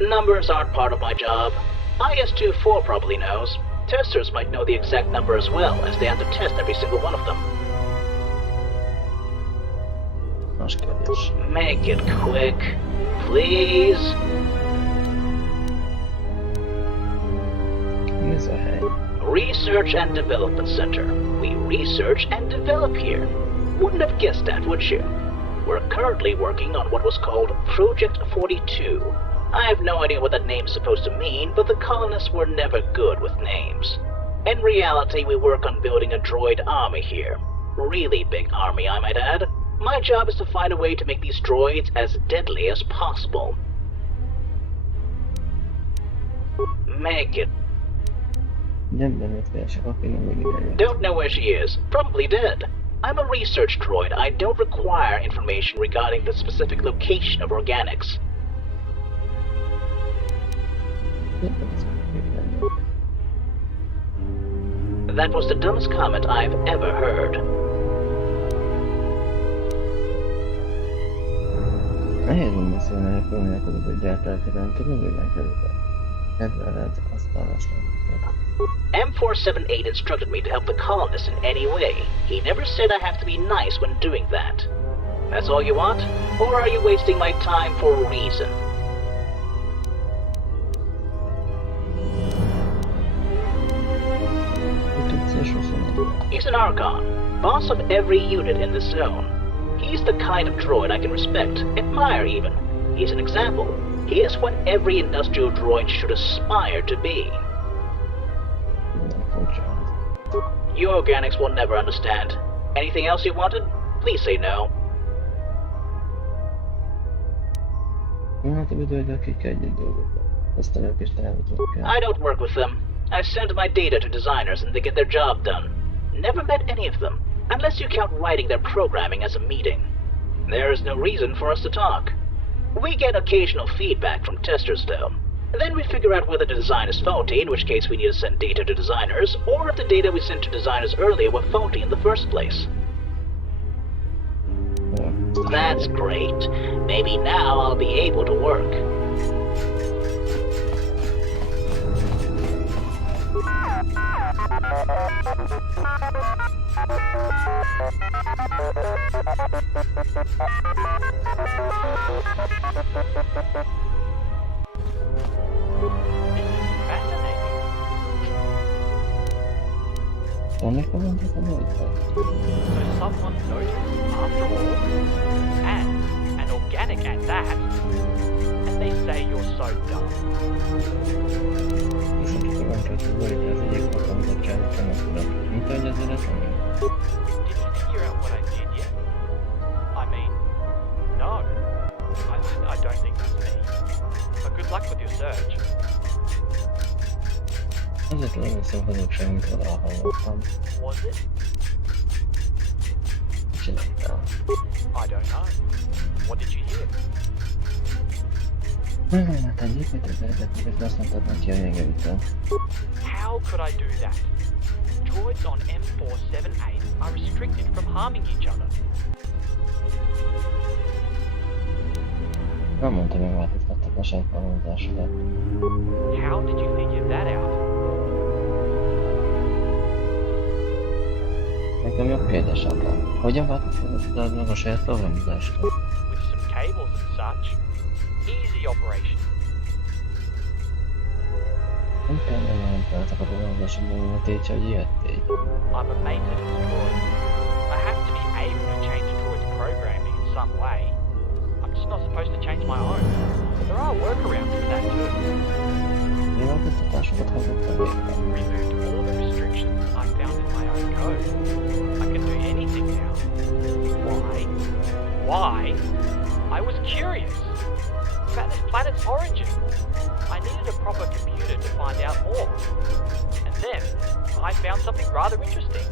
Numbers aren't part of my job. IS-24 probably knows. Testers might know the exact number as well, as they have to test every single one of them. Make it quick, please. Research and Development Center. We research and develop here. Wouldn't have guessed that, would you? We're currently working on what was called Project 42. I have no idea what that name's supposed to mean, but the colonists were never good with names. In reality, we work on building a droid army here. Really big army, I might add. My job is to find a way to make these droids as deadly as possible. Make it. Don't know where she is. Probably dead. I'm a research droid. I don't require information regarding the specific location of organics. That was the dumbest comment I've ever heard. M4-78 instructed me to help the colonists in any way. He never said I have to be nice when doing that. That's all you want? Or are you wasting my time for a reason? He's an Archon, boss of every unit in the zone. He's the kind of droid I can respect, admire even. He's an example. He is what every industrial droid should aspire to be. You organics will never understand. Anything else you wanted? Please say no. I don't work with them. I send my data to designers and they get their job done. Never met any of them, unless you count writing their programming as a meeting. There is no reason for us to talk. We get occasional feedback from testers though. Then we figure out whether the design is faulty, in which case we need to send data to designers, or if the data we sent to designers earlier were faulty in the first place. That's great. Maybe now I'll be able to work. Only for one to know it. So someone noticed, after all, and an organic at that, and they say you're so dumb. Viszont fogalmra tudva, hogy az egyik alkalmazottságot tanulnak. Mint ahogy az életemben. Did you figure out what I did yet? I mean, no. I don't think that's me. But good luck with your search. Az a legrosszabb hazugság, amit valaha hallottam. Was it? Csináltam. I don't know. What did you hear? Megvállaltál gyépét az eredetileg, azt mondtad neki a végeütől. How could I do that? Droids on M4-78 are restricted from harming each other. Nem mondta, megváltoztattak a saját valózásodat. How did you figure that out? Nekem jobb példásabban. Hogyan változtatod meg a saját programozásodat? With some cables and such. Easy operation. Nem kell nem feltek a programozásodban, mert tétje, hogy ilyettégy. I'm a maintenance droid. I have to be able to change a droid's programming in some way. I'm just not supposed to change my own. There are workarounds for that too. Mi változtatásokat hagyottam végre? Removed all the restrictions I found in my own code. I can do anything now. Why? Why? I was curious about this planet's origin. I needed a proper computer to find out more. And then I found something rather interesting.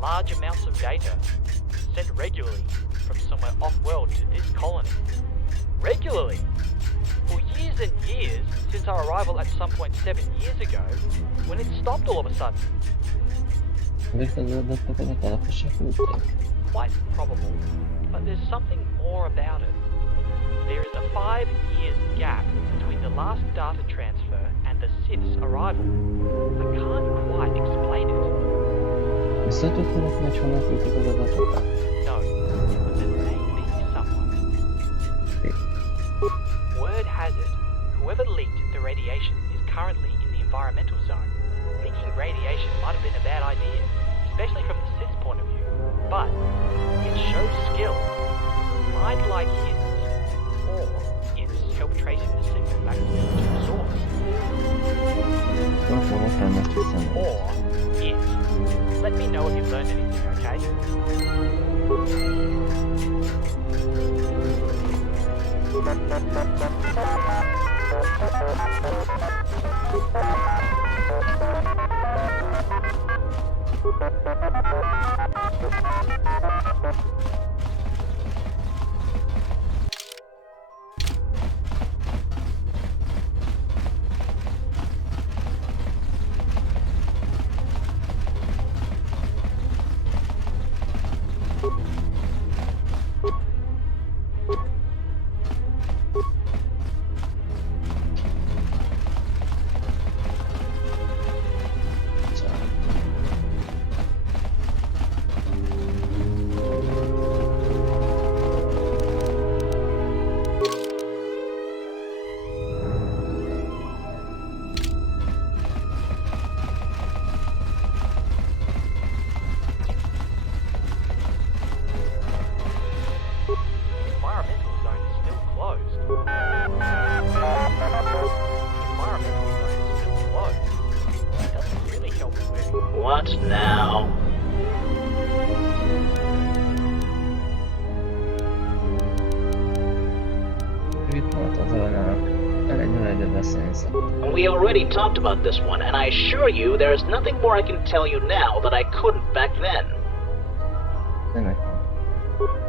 Large amounts of data sent regularly from somewhere off-world to this colony. Regularly! For years and years since our arrival at some point 7 years ago, when it stopped all of a sudden. Quite probable, but there's something more about it. There is a 5 years gap between the last data transfer and the Sith's arrival. I can't quite explain it. No, but there may be someone. Word has it, whoever leaked the radiation is currently in the environmental zone. Leaking radiation might have been a bad idea, especially from the Sith's point of view, but it shows skill. Might like his, or it's help tracing the signal back to the source. Or it. Let me know if you've learned anything, okay? What now? We already talked about this one, and I assure you there is nothing more I can tell you now that I couldn't back then.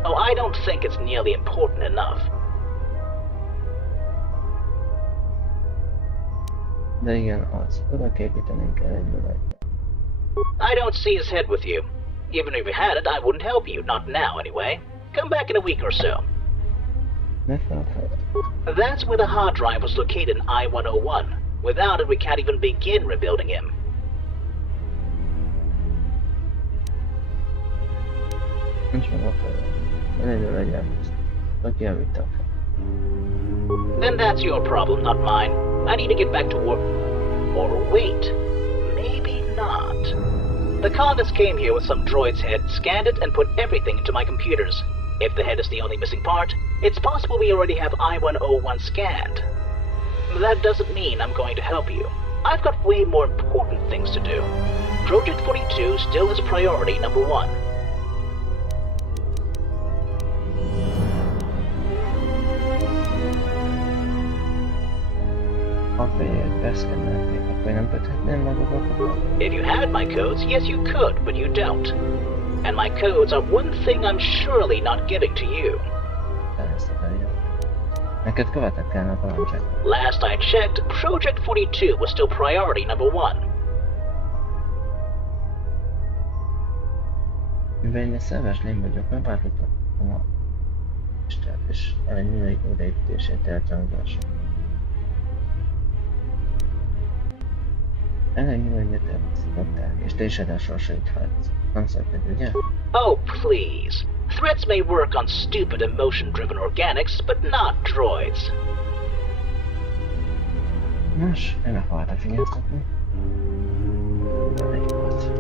Oh, I don't think it's nearly important enough. De igen, az. Oda képítenünk kell egy dolgot. I don't see his head with you. Even if you had it, I wouldn't help you. Not now, anyway. Come back in a week or so. That's where the hard drive was located in I-101. Without it, we can't even begin rebuilding him. Nincs meg a fel. Egyedül legyen. Aki elvitte a fel. Then that's your problem, not mine. I need to get back to work. Or wait. Maybe not. The colonists came here with some droid's head, scanned it, and put everything into my computers. If the head is the only missing part, it's possible we already have I-101 scanned. That doesn't mean I'm going to help you. I've got way more important things to do. Project 42 still is priority number 1. If you had my codes, yes you could, but you don't. And my codes are one thing I'm surely not giving to you. Last I checked, Project 42 was still priority number 1. Mivel én egy szerves lény vagyok, megváltottam a listát, és ennyi odaépítését elcsangolások. Ennyi egyet elszívották, és te is edásorsait hagysz. Nem szoktad, ugye? Oh, please. Threats may work on stupid emotion-driven organics, but not droids. Nos, én akartam figyeltetni. Egy volt.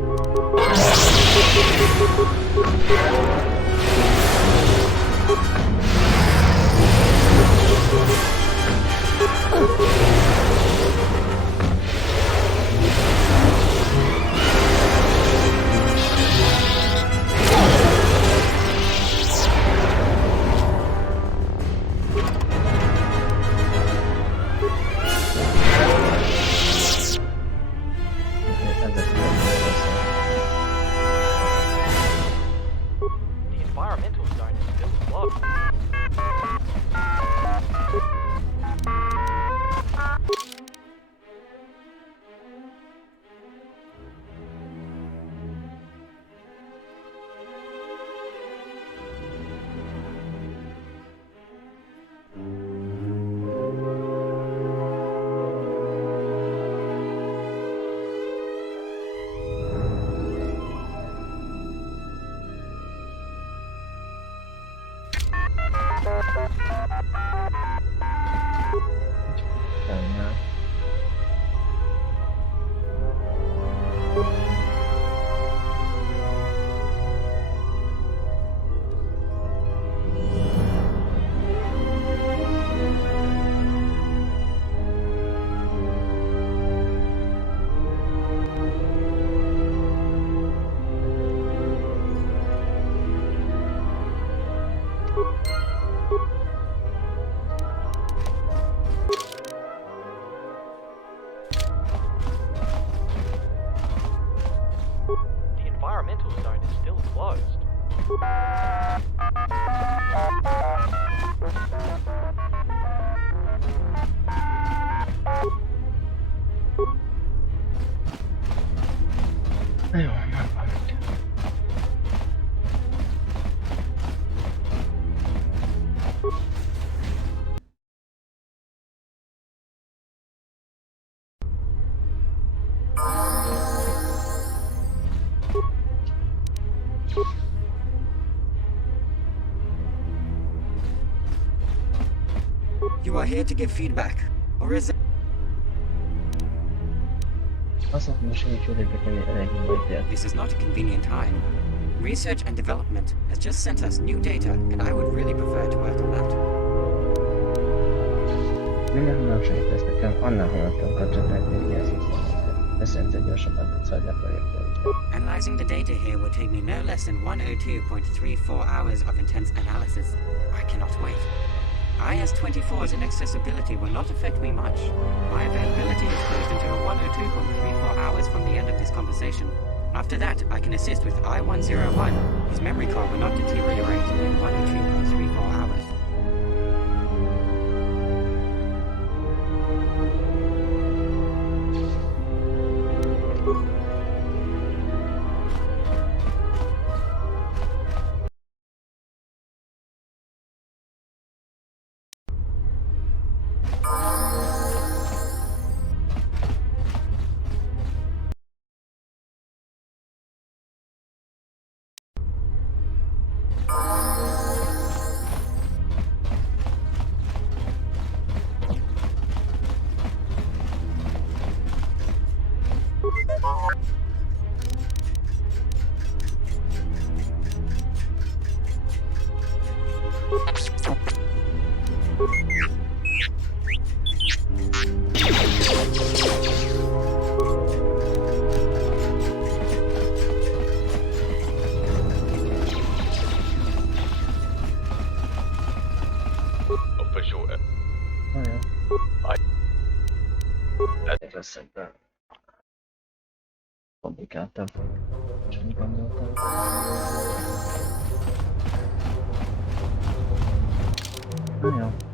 You are here to give feedback, or is it? This is not a convenient time. Research and development has just sent us new data, and I would really prefer to work on that. Mindenhonnan segítesz nekem, annál honnan kapcsolatban végigjátszás. Ezt gyorsabban tudsz adni a projektre. Analyzing the data here will take me no less than 102.34 hours of intense analysis. I cannot wait. IS-24's inaccessibility will not affect me much. My availability is closed until 102.34 hours from the end of this conversation. After that, I can assist with I-101. His memory core will not deteriorate in 102.34 hours. Official. Lesz ebben komplikáltabb, sem gondoltam. Na jó.